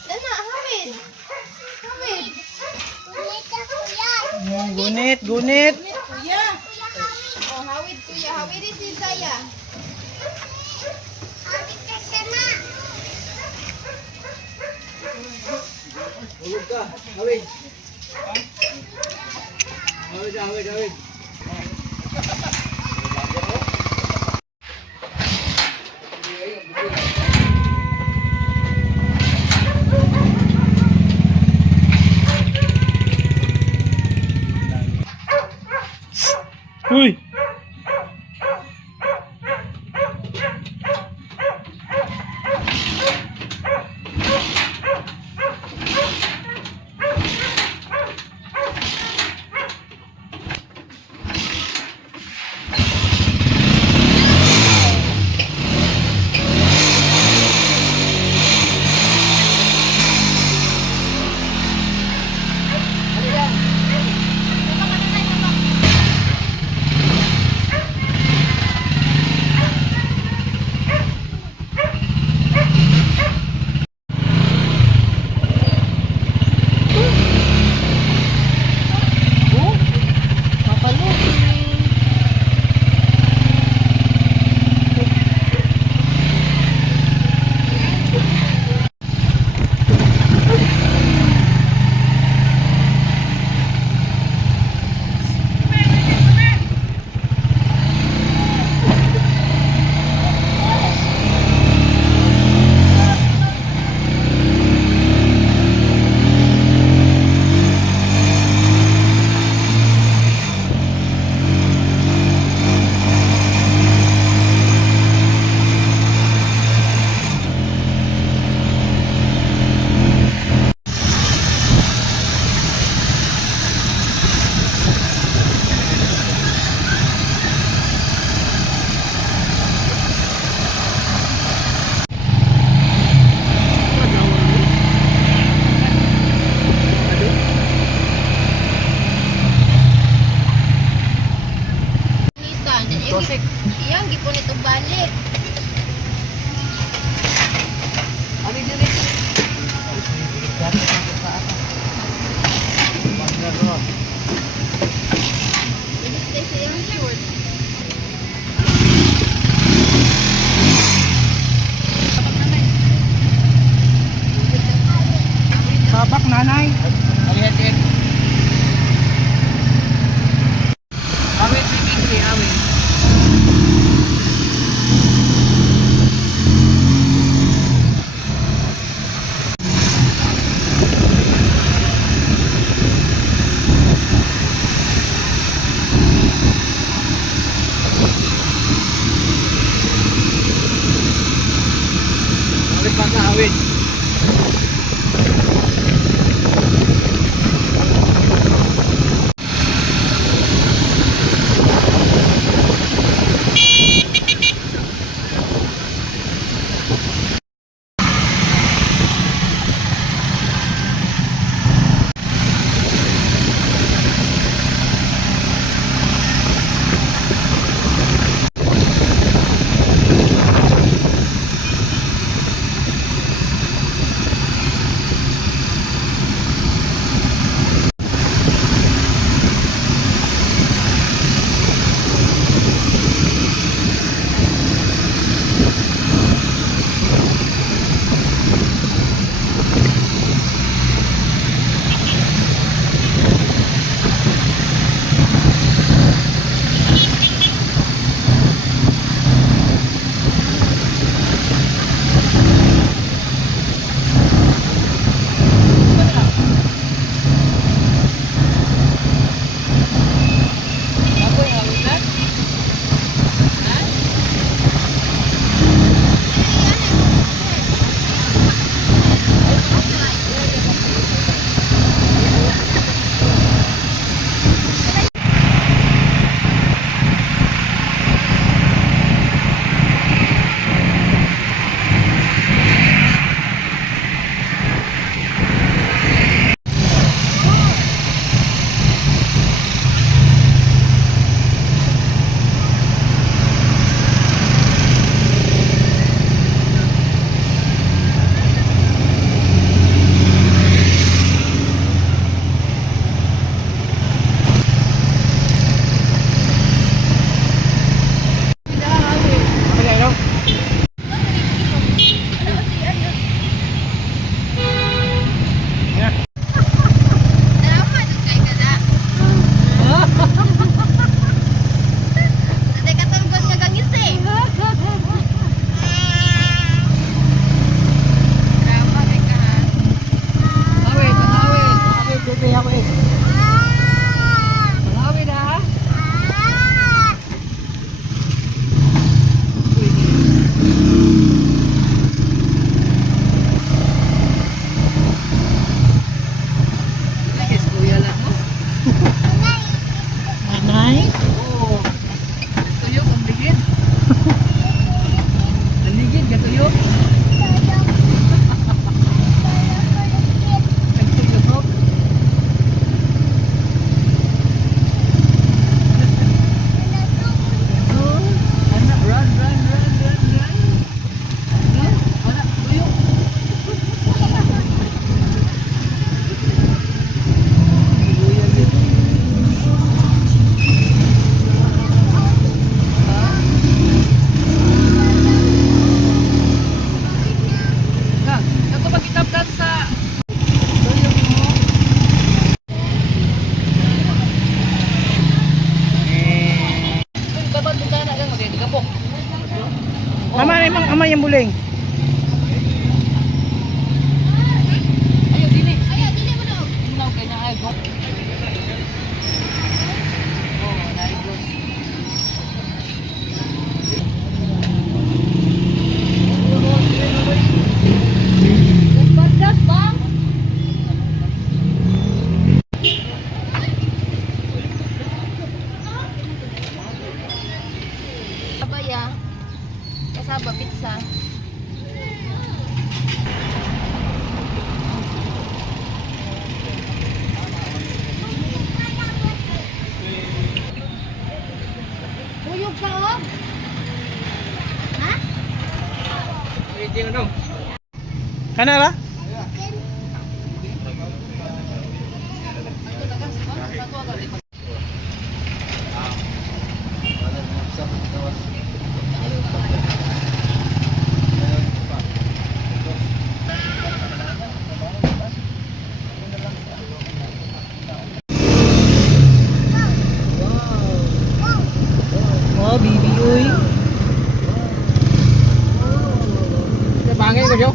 Dana, Hamid. Hamid. Gunit, gunit. Kuya. Oh, hawid kuya. Hawid din si Zaya. Hulog ka, hawid. Hawid. Uy. Iyang gipon ito balik. Ini sa iyang short. Sabak nanay. Ama yung buling. Ayo dili. Ayo, dili mo na. Tingnan kay na ay go. Oh, naigos. Gas bang? Abaya. Kasaba pizza. Buyog ka oh. Ha? Kana ra? Wow, bibi uy. Bangay ko, Jo.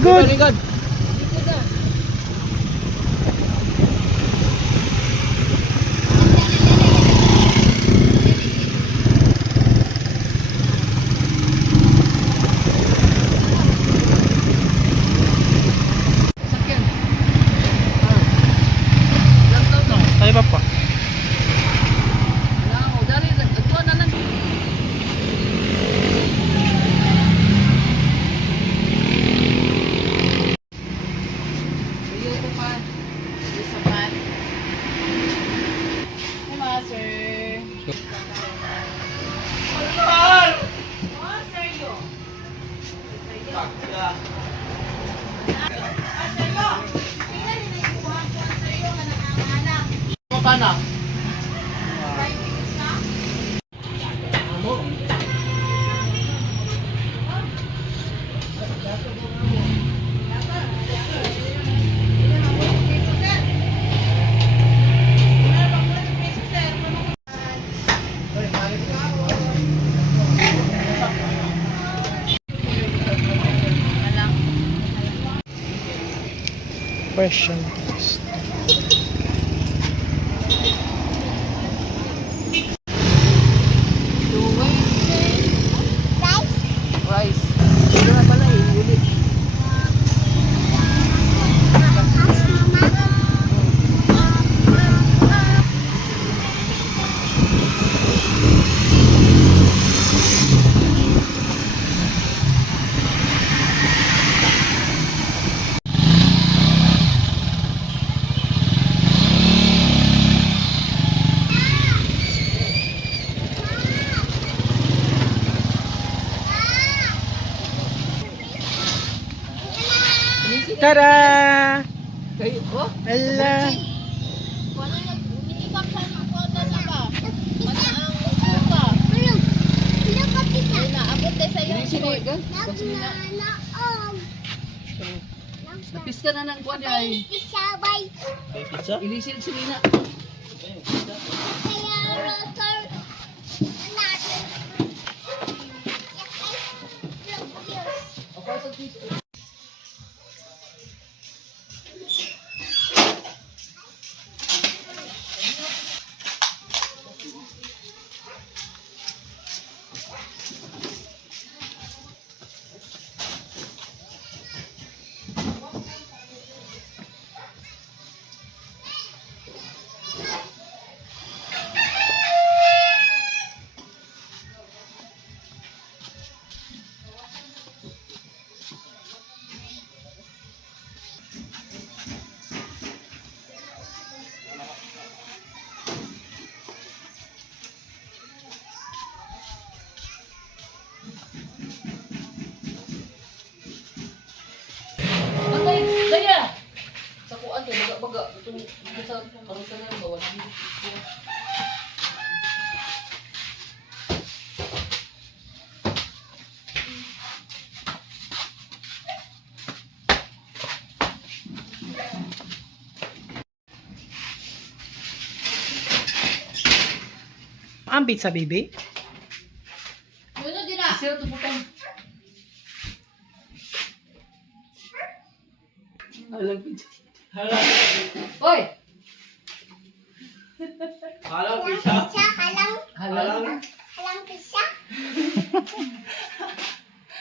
Good. Good. Sakyan. Tayo pa pa. Wala mo dali ato na lang. Iyo sa pan. Isa pan. Hey, master. Kana. Question test. Rice. Ito na pala eh, ulit. Tada! Kayo, oh, Ala. Wala na, umiikap sa kwota sa ka. Ano ang kuka? Ay, naabot tayo sa iyo. sinigan. Napis ka na ng kuwan ay. May pizza? Ilisin silina. niya! Sa kuan to, baga-baga. Itong sa parusa na yung bawal. Ang pizza, baby. Ano dira? Sir, ito butang. Halang pizza. Hoy! Halang pizza. Halang. Halang pisa?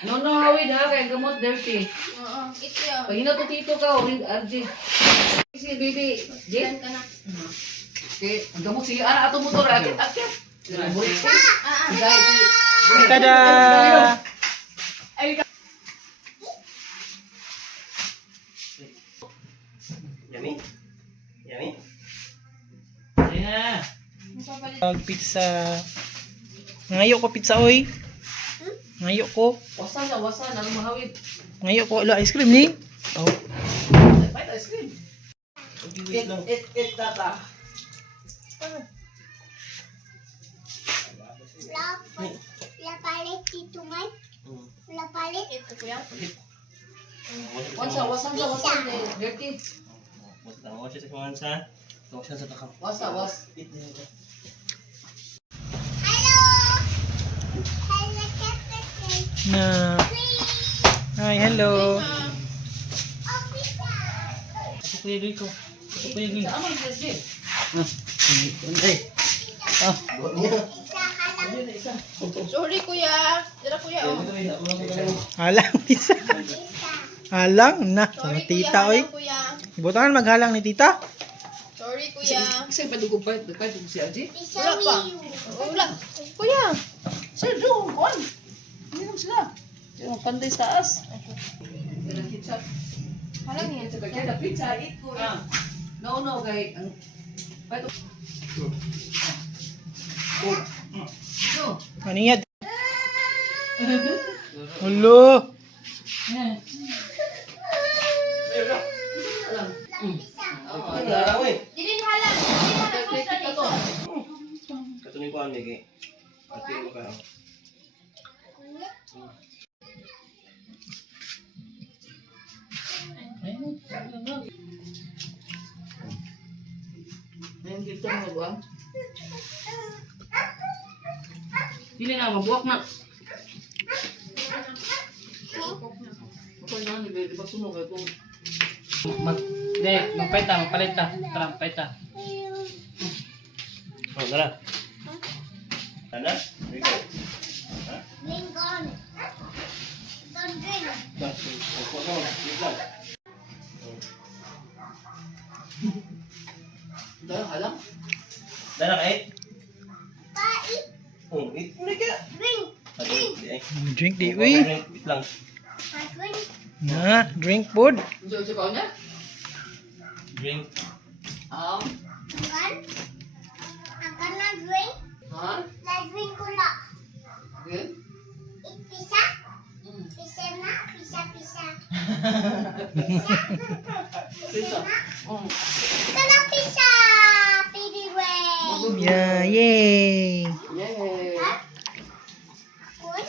No, hawid ha, kaya gamot dirty. Oo, ito yun. Pag hinatutito ka, hawid, RJ. Si baby, Jen? Ka na. Okay, ang gamot sige, ato motor, akit. Burik ka. Guys, Tada! Yummy? Yummy? Yeah. Pizza. Ngayo ko pizza, oy. Ngayo ko. wasan, ano mahawid. Ngayo ko. Ala, ice cream ni. Oh. Bite ice cream. It, tata. Wala palit dito, Mike. Wala palit. Ito kuya. Wasan, dirty. Wash sa kawan sa. Wash sa takam. Was. Hello! Hello, Captain. Na. Hi, hello. Oh, pizza! Ito kuya Rico. Ito kuya Rico. Sa amang yes, Jen. Isa ka lang. Sorry, kuya. Dala, kuya, oh. Halang pizza. Isa. Halang na. Sa Sorry, tita, kuya. oy. Halang, kuya. Ibutangan maghalang ni tita. Sorry, kuya. Kasi padugo pa si RJ. Pizza Wala pa. meal. Wala. Kuya. Sir, do, kuan. Hindi sila. Yung panday sa taas. Yan ang ketchup. Halang yan. Kaya pizza, eat ko. No, kay ang pato. No. Ano yan? Hello. Halang eh. Dili ni halang. Dili halang sauce na dito. Katuloy ko ang lagi. Ati mo ka. Ayun, dito mo mabuang. Dili na, mabuak na. Bakal na, di ba sunog ako? Magpalit ta. Tara, magpalit ta. Oh, tara. Ana? Rico. Drink on. Don't drink. Dahil halang. Dala ka eh? Pait. Oh, eat mo ka. Drink. Drink di, uy. Wait lang. Drink. Na, drink food. Sa kaon niya? Drink. Angkan. Angkan na drink. Ha? Na drink ko na. Good? Pisa. Pisa na. Pisa. Pizza. Ito na pisa. Pidi way. Yeah, yay. Yay. Kun.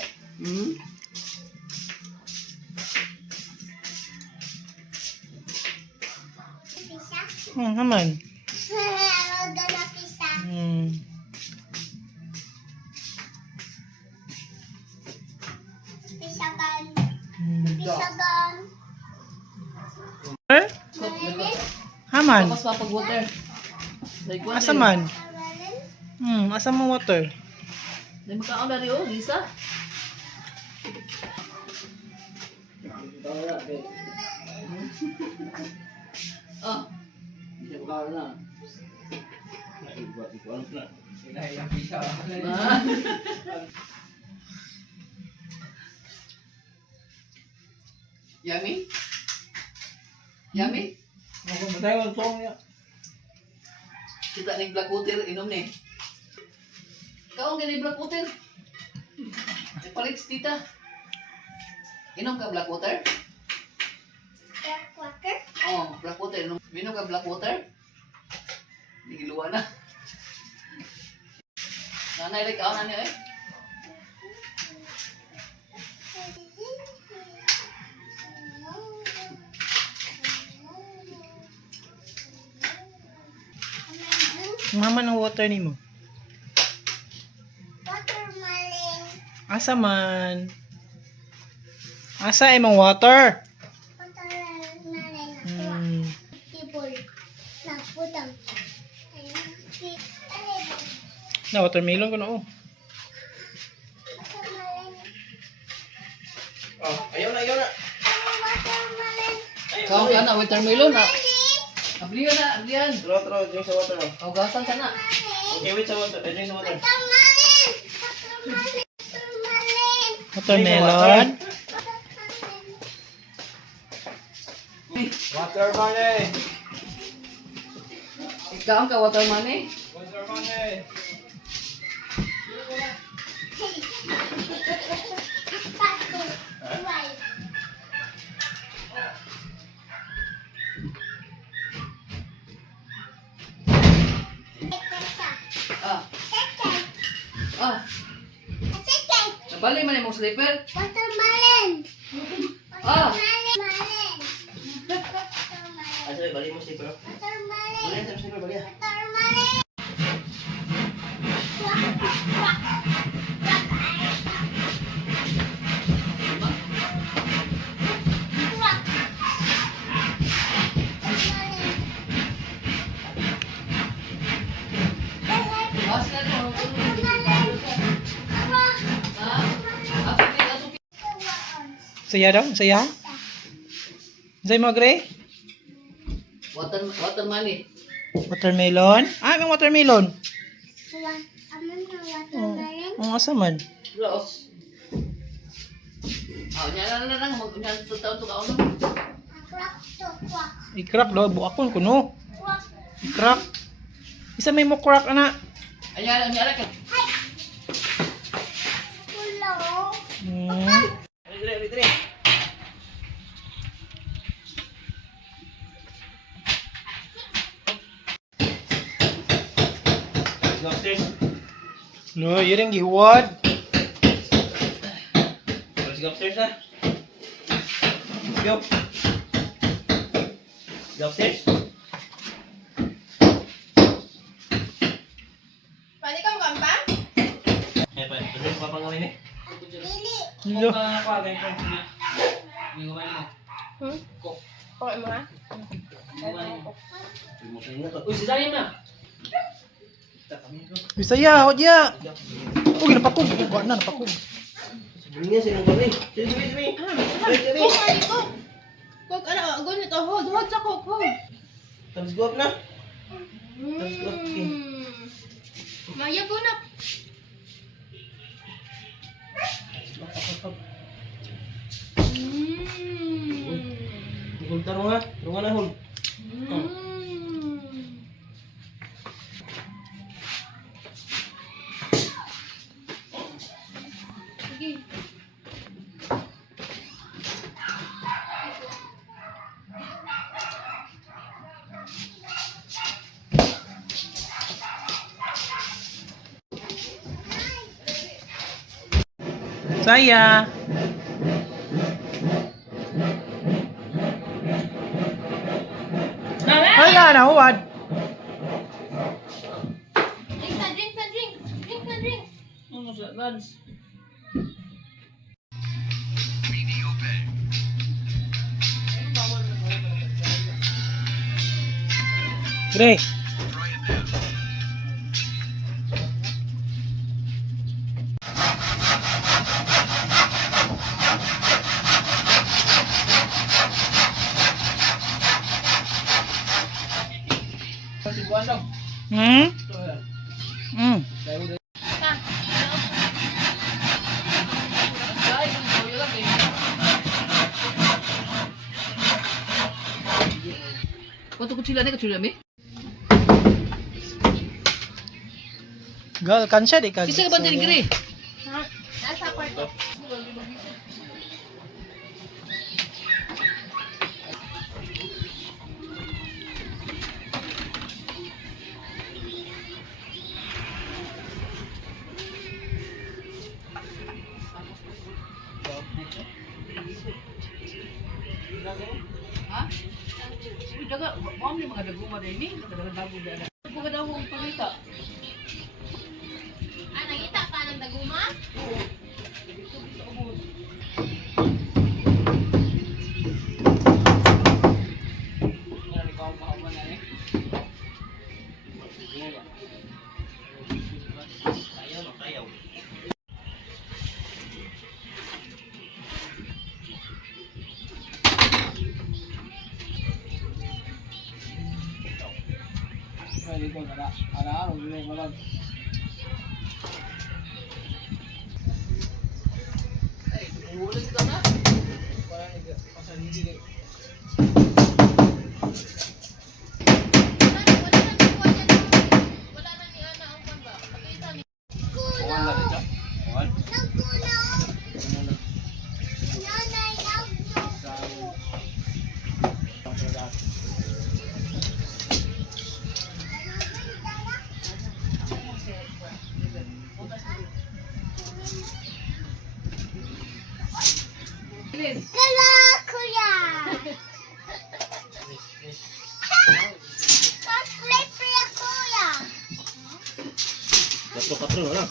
Pisa. Naman. Roda na pisa. Pisa gan. Pisa gan. Marilyn. Haman. Tapos papag-water. Like water. Asa man? Marilyn. Asa mo water? Di makaon na rin, Lisa. Oh. Hindi ko kaya na. Ano na? Ah. Yummy? Yummy? Matay ko niya. Kita ni black water, inom ni. Ikaw ang ganyan black water. Palit si tita. Inom ka black water? Black water. Oh, black water. Minom ka black water? Nigiluwa na. Nanay, like, ako nanay eh. Mama ng water ni mo. Watermelon. Asa man? Asa imong water? Watermelon. Hmm. Tibol. Naputang. Na watermelon ko na oh. Watermelon. Oh, ayaw na, ayaw na. Watermelon. Kau ka na, watermelon na. Ablihan na, ablihan. Tro, drink sa water. Oh. Kau gasan sana. Okay, wait sa water. Drink sa water. Watermelon. Watermelon. Watermelon. Water money. Ikaw ang ka-water money? Water money. Ah. Ah. Nabali man yung slipper? Watermelon. Ah. Watermelon. Asa, balik mo slipper. Watermelon. Balik sa slipper, balik. Watermelon. Bas na ito. Ah. Asuki, asuki. Saya daw, saya. Say mo gre? Water money. Watermelon. Ah, may watermelon. Aman na watermelon. Ang asa man? Los. Ah, nyala na lang. Nyala ito taon ito kaon. Kwak to kwak. I-crack daw buakon kuno. Kwak. I-crack. Isa may mo crack ana. Ay, nyala ka. Hello. Hmm. Dire, dire. Let's go upstairs. No, yun ang gihuwad. Let's go upstairs na. Let's go. Go upstairs. Pwede ka magamba? Eh, pa. Pwede ko papangawin eh. Lili. Lo. Okay mo ha? Uy, si Zayan na. Bisaya, hodya. Oh, napakog. Wa na napakog. Sabihin sa inong gabi. Sige. Kok, ay kok. Kok, ano, agon nito. Hold sa kok, hold. Let's go up na. Let's go up. Okay. Maya po na. Hold taro nga. Taro nga na hold. Sige. Saya. Hala na huwad. Drink na, drink na, drink. Drink na, drink. Ano sa lunch? Gre. Kasi buwan daw. Hmm? Ito yan. Hmm. Guys, ang sayo lang eh. Kuanto kutsila ni kutsila mi? Gal kansya di ka. Kisa ka ba din gri? Nasa kwarto. Ha? Uy, daga, ma'am yung mga daguma din ni, daga-dago din. Mga dago ang pangita. Ah, nakita pa ng daguma? Ulit ka na. Wala na ni Ana ang pamba. Pakita ni. Kala kuya. Cosplay kuya kuya. Katro na lang.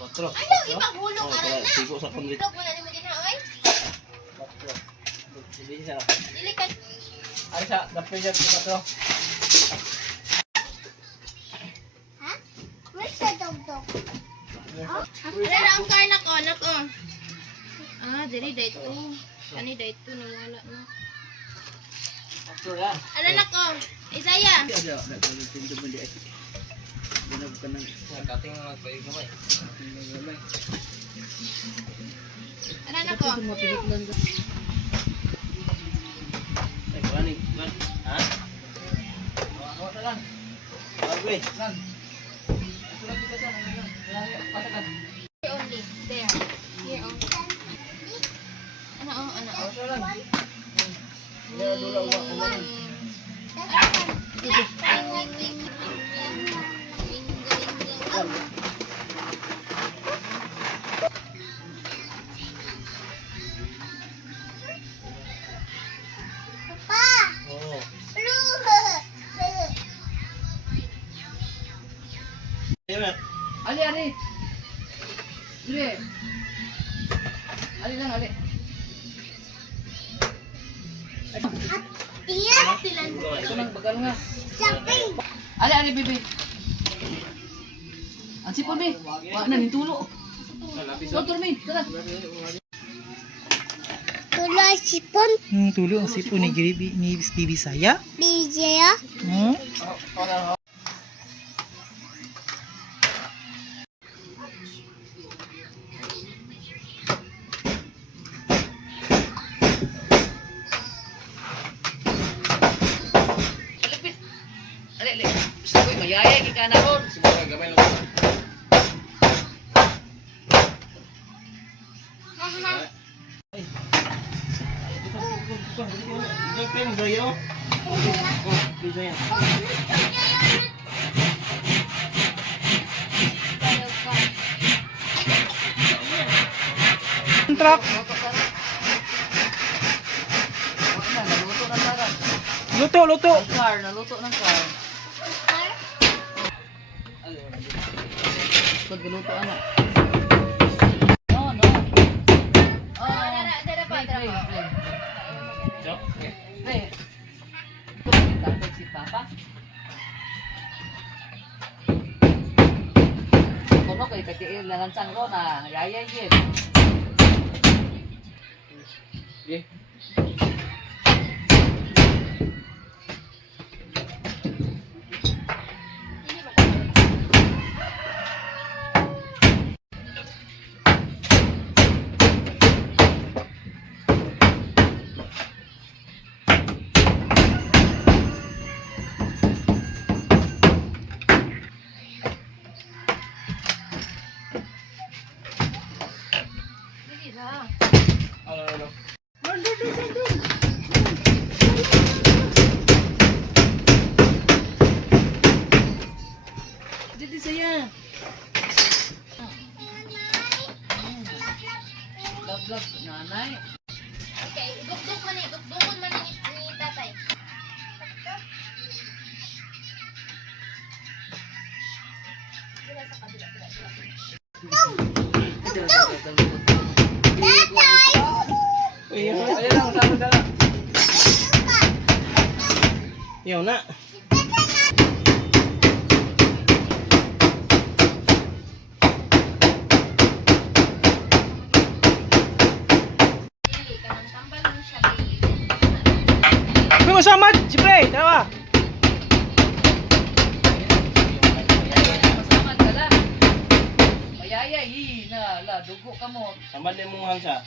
Katro. Ano ibang hulog Oh, aral na? sigo sa kondit. Hulog mo na ni mo din ha, oy. Hindi siya. Dili ka. Ay siya, dapat siya katro. Ha? Where's the dog? Ano na ang car na ko, anak ko? Ah, dili dito. Kani dito nawala na. Katro yan. Ano na ko? Isaya. Ada pintu mo di ay. Binag ka ng Kating magpaigamay. Ano na ko? ay kuani. Ha? Ako na lang. Barbe. Lan. Sulat kita sa nang. Patakan. Here only. There. Here only. Ano oh, ano oh. Ako lang. Oh. Ayun. Ali, ali. Ali. Ali lang, ali. Ito lang, bagal nga. Ali, ali, bibi. Ang sipon, bi. Wala na, nintulo. Doktor, bi. Tara. Tuloy sipon, Tulo ang sipon ni Bibi Saya. BJ ah. Hmm? Alipit. Ali, ali. Gusto ko yung mayaya, kika na ron. Siguro gamay lang. Ito peng sayo. Oh, bisa yan. Truck. Naluto ng car. Luto. Ang car, naluto ng car. Pag galuto, ano? No, no. Dara pa, dara pa. Pre, ito kita si Papa. Kono kay katiil na lansang ko na yaya yun. Eh. Ano. Dito saya. love, nanay. Okay, dukduk man eh. Dukdukon man ni tatay. Dila sa kabila. Ayan lang, sama na lang. Yaw na. Dili ka nang tambal mo siya, baby. May masamad, siyempre, tawa. Masama ka lang. Mayaya, dugo ka mo. Samad din mong hansa.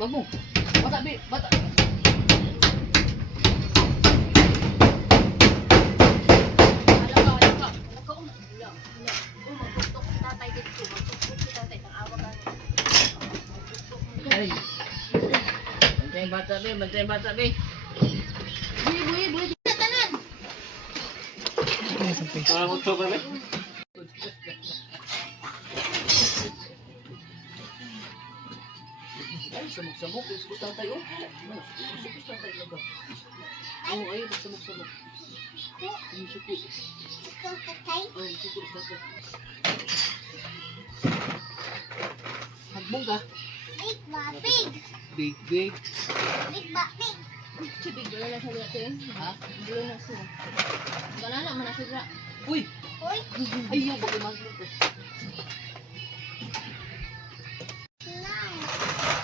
Bago. Bata, bi. Bata. Wala ka. Magdukduk si tatay dito. Magdukduk si tatay. Nang awa ka. Ay. Bantay bata, be. Buhi. Tanan. Para mo to, bebe. Ay, samok-samok. Gusto tatay, oh. Gusto tatay laga. Oh, ay, samok-samok. Yung suko. Oh, yung suko sa tatay. Hagbong ka? Big. Si Big Brother na sa dito. Ha? Blue na siya. Banana man na siya. Uy! Ayaw, bagay maglo ko.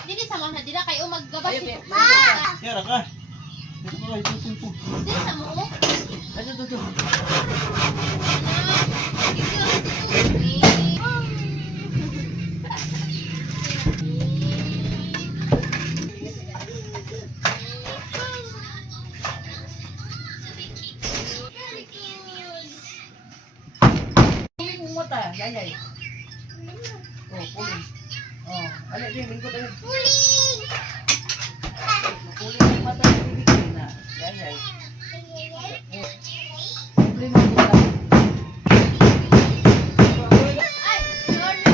Dili sa mga dila kayo maggabas Ayaw, si be. Yara ka. Ito ka, ito. Dili sa mo. Ano, to. Puling mo mata, yayay. Oh, puling. Oh, ano din, lingkod agad. Puling mo mata, bibigay na. Yayay. Puling mo mata. Ay, sorry.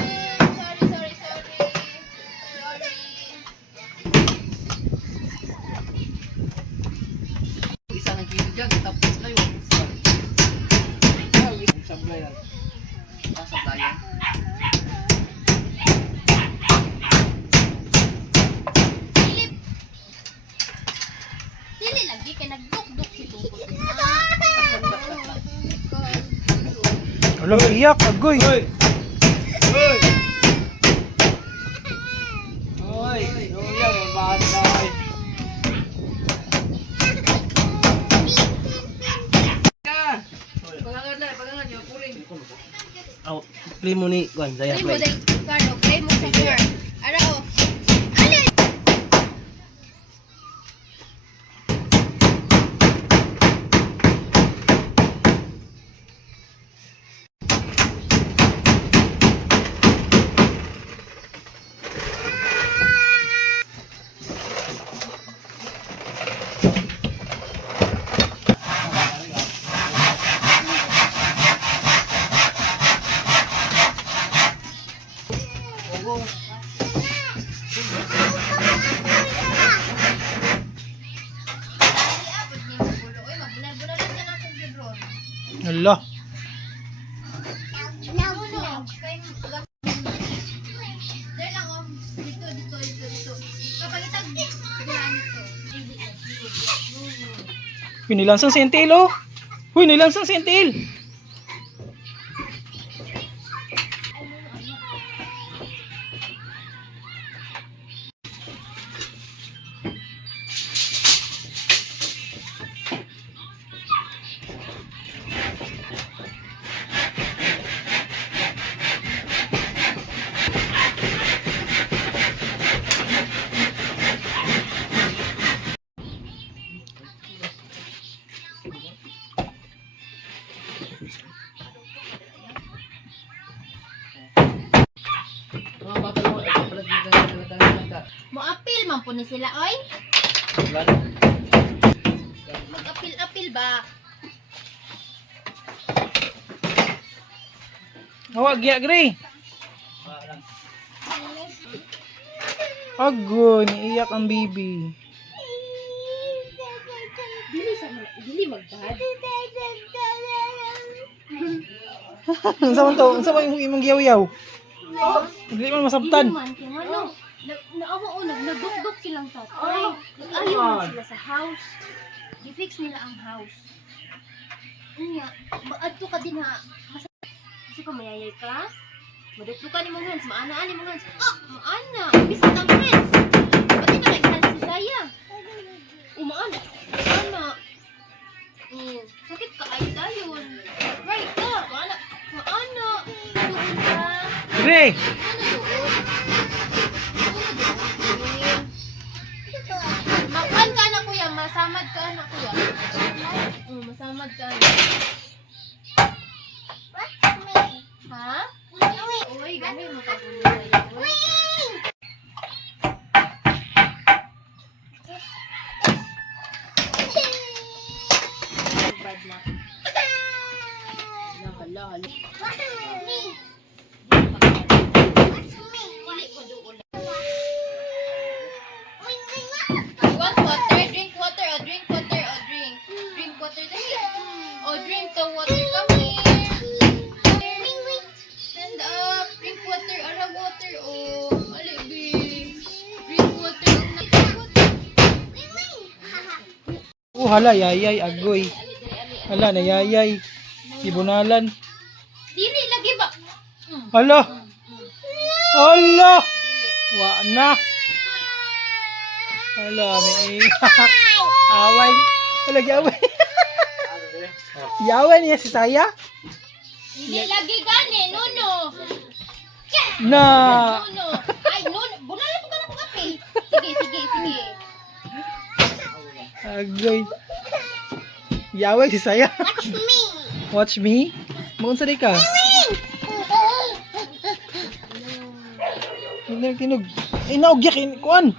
Isa ng kilo dyan, tapos na yun. Sablay lang. Sablayan. Dili lagi kay nagdukduk si tungkol. Wala, iyak, agoy. Oy! Luya, mabasa, oy. Pagangan yung puling. Aw, play mo ni Gwan, saya Play mo play. day card, play mo sa card. Ara o. Alin? Hala. Uy, nilansang sentil, oh. Uy, nilansang sentil. ko ni sila, oy. Mag-apil-apil ba? Awag ya gre. Ago, niiyak ang bibi. Dili magbad. Unsa man to? Unsa man imong giyaw-yaw? Dili man masabtan. Dili man kung ano. Naawa o, nagdugdog silang tatay. Nag-ayaw man sila sa house. I-fix nila ang house. Unya, maadto ka din ha. Kasi kung mayayay ka, madugtog ka ni mong hands, maana-ani mong hands. Ah, maana. Bisit ang hands. Pati na kay hands si Saya. Umaana. Maana. Sakit ka ay dayon. Right ka. Maana. Maana. Doon ka. Gre. Ano doon? Makuan ka na kuya, masamad ka na kuya. Masamad ka na. Ha? Uy, gano'n mo ka bad na. Hala, hala. Want water? Drink water, or drink water, or drink. Drink water, dali. Oh, drink the water, come here. Stand up, drink water, ara water, oh. Alibi. Drink water, Hala, yayay, agoy. Hala, na yayay. Ibunalan. Dili, lagi ba? Hala. Hala. Wa na. Hala, may away. Hala, yaway. Yaway niya si Saya? Hindi lagi gani, Nuno. Na. Nuno. Ay, Nuno. Bunala ko ka na kung kape. Sige, sige, sige. Agoy. Yaway si Saya. Watch me. Watch me? Maunsa di ka? Tinog. Ay, naugyak. Kuan.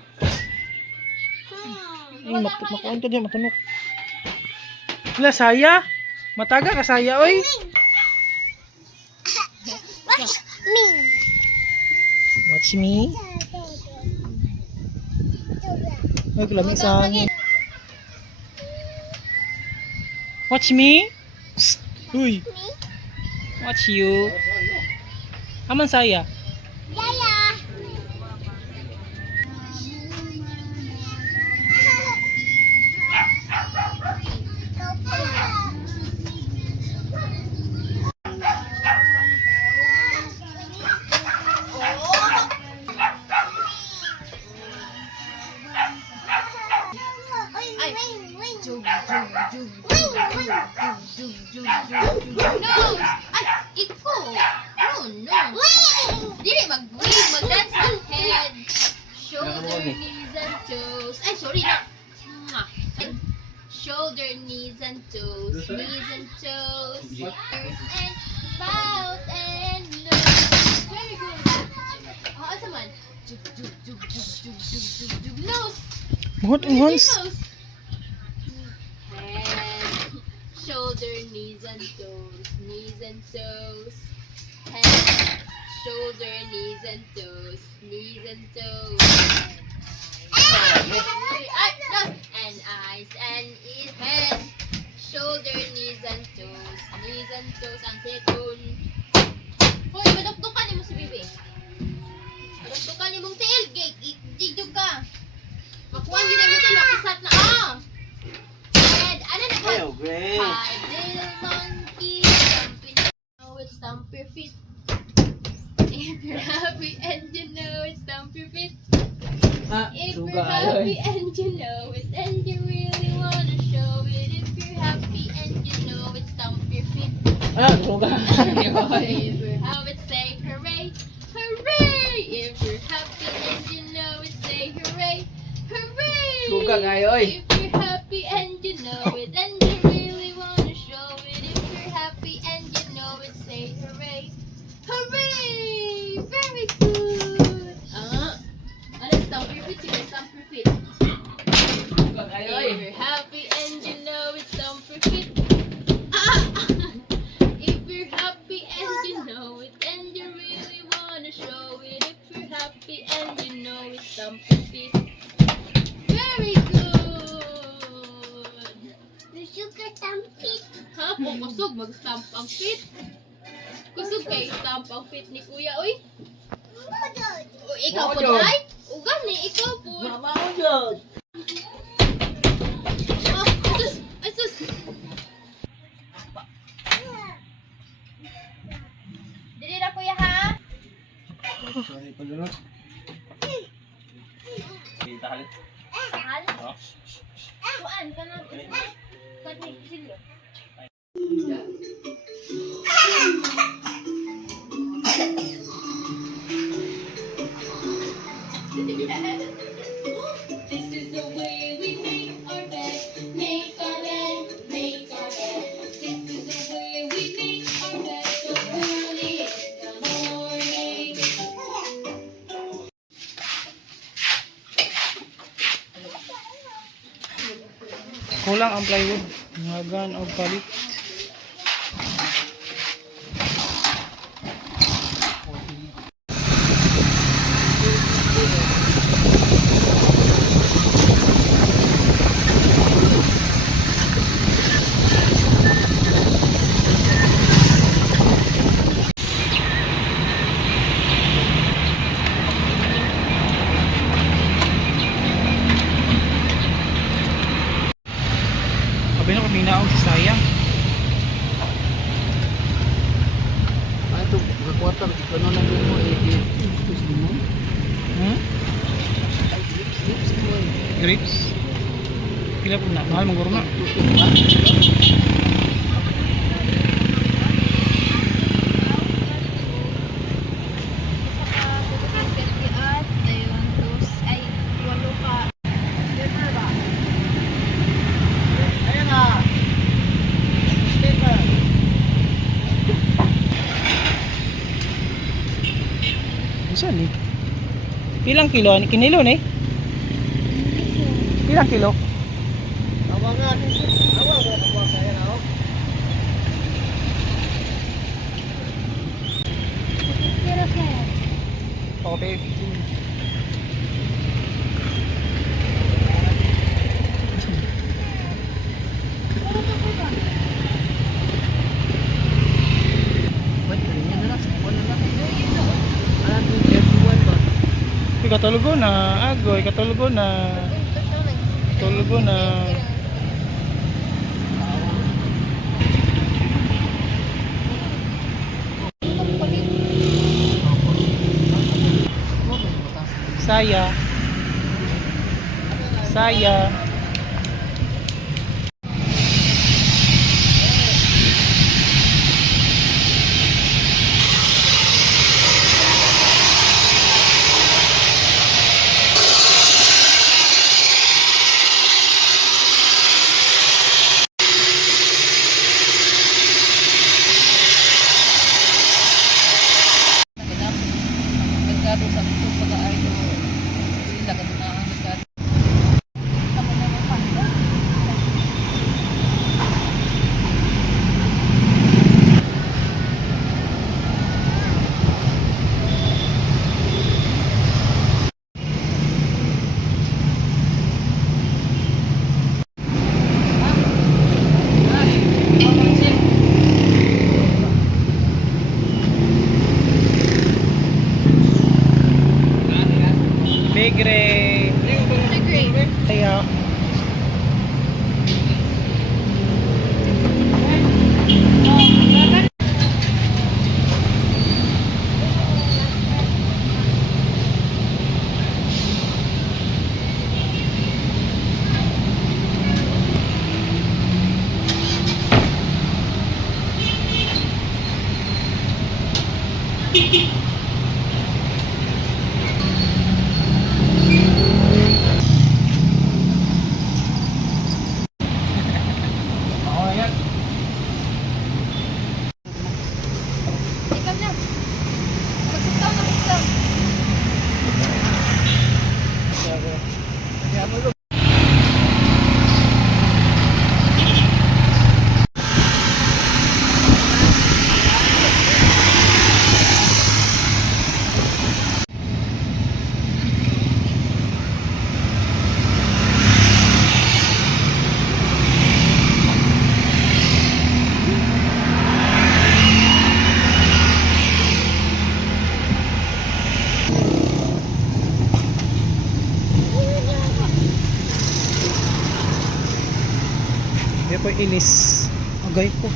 Ay, makuan ka dyan. Matunok. Hala, Saya? Mataga ka, Saya, oy. Watch me. Watch me. Ay, kulamig sa hangin. Watch me. Psst. Uy. Watch you. Aman Saya? Yaya. No! Ay! Iko! No, no! Dili mag-wave, mag-dance ang head. Shoulder, knees, and toes. Ay, sorry na. Shoulder, knees, and toes. Knees and toes. And bout and nose. Very good. Asa man? Jug, jug, jug, jug, jug, jug, jug, jug. Nose! Muhot ang hons. Nose! Head, shoulder, knees and toes, knees and toes. Head, shoulder, knees and toes, knees and toes. And eyes and ears. Head, shoulder, knees and toes, knees and toes. Ang sekon. Hoy, madukdukan ni mo si Bibi. Madukdukan ni mong tailgate. Igdog ka. Makuhan yun na mo tayo. Makisat na. And ano na ka? Great. Five little monkeys jumping. Now it's stomp your feet. If you're happy and you know it, stomp your feet. If you're happy and you know it, and you really wanna show it. If you're happy and you know it, stomp your feet. If you're happy, say hooray, hooray. If you're happy and you know it, say hooray, hooray. Suga kayo, oy. If you're happy and you know it, and you really wanna show it. If you're happy and you know it, say hooray, hooray. Very good. Ano, stomp your feet. Sige, stomp your feet. kusog, mag-stamp ang fit. Kusog kay stamp ang fit ni Kuya, oy. O, ikaw po, ay? O, gani, ikaw po. Mama ko dyan. Oh, asus, asus. Dili na, Kuya, ha? Sorry, palunod. Kita halit. Mahal? Oh. Kuan, ka na. Kani, silo. This is the way we make our bed, make our bed, make our bed. This is the way we make our bed so early in the morning. Kulang ang plywood. Ngagan o palit. Sabi na kami na si Sayang. Ito, nagkwarta, ikaw lang din mo, lips mo. Hmm? Lips mo. Grapes? Pila po na. Mahal maguro na. Saan eh? Ilang kilo? Kinilo na eh? Ilang kilo? Okay. Ikatulugo na, agoy, ikatulugo na. Ikatulugo na. Saya. Saya. Nagkado sa gusto pag-aayo. Hindi ka na nagkado. Big ray. Kaya. Ikaw na. Magsitaw na, magsitaw. Agay ko. Ako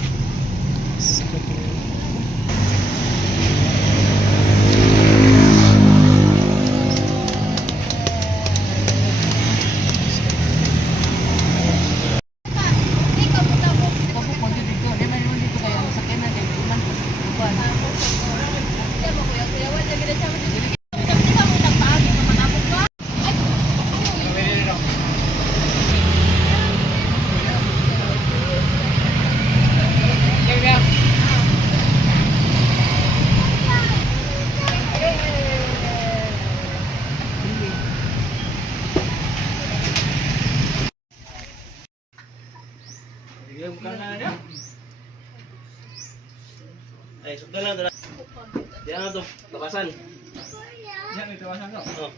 po dito. Di man yun dito kaya ang sakyan na kay Kuman. Kuman. Siya mo kuya, kuya, wala gina siya mo dito. Kasi ka mo nagpaagi naman ako ka. Bigyan mo ka na niya. Ay, sukda lang. Diyan na to. Tapasan. Yan, may tawasan ka. Oh.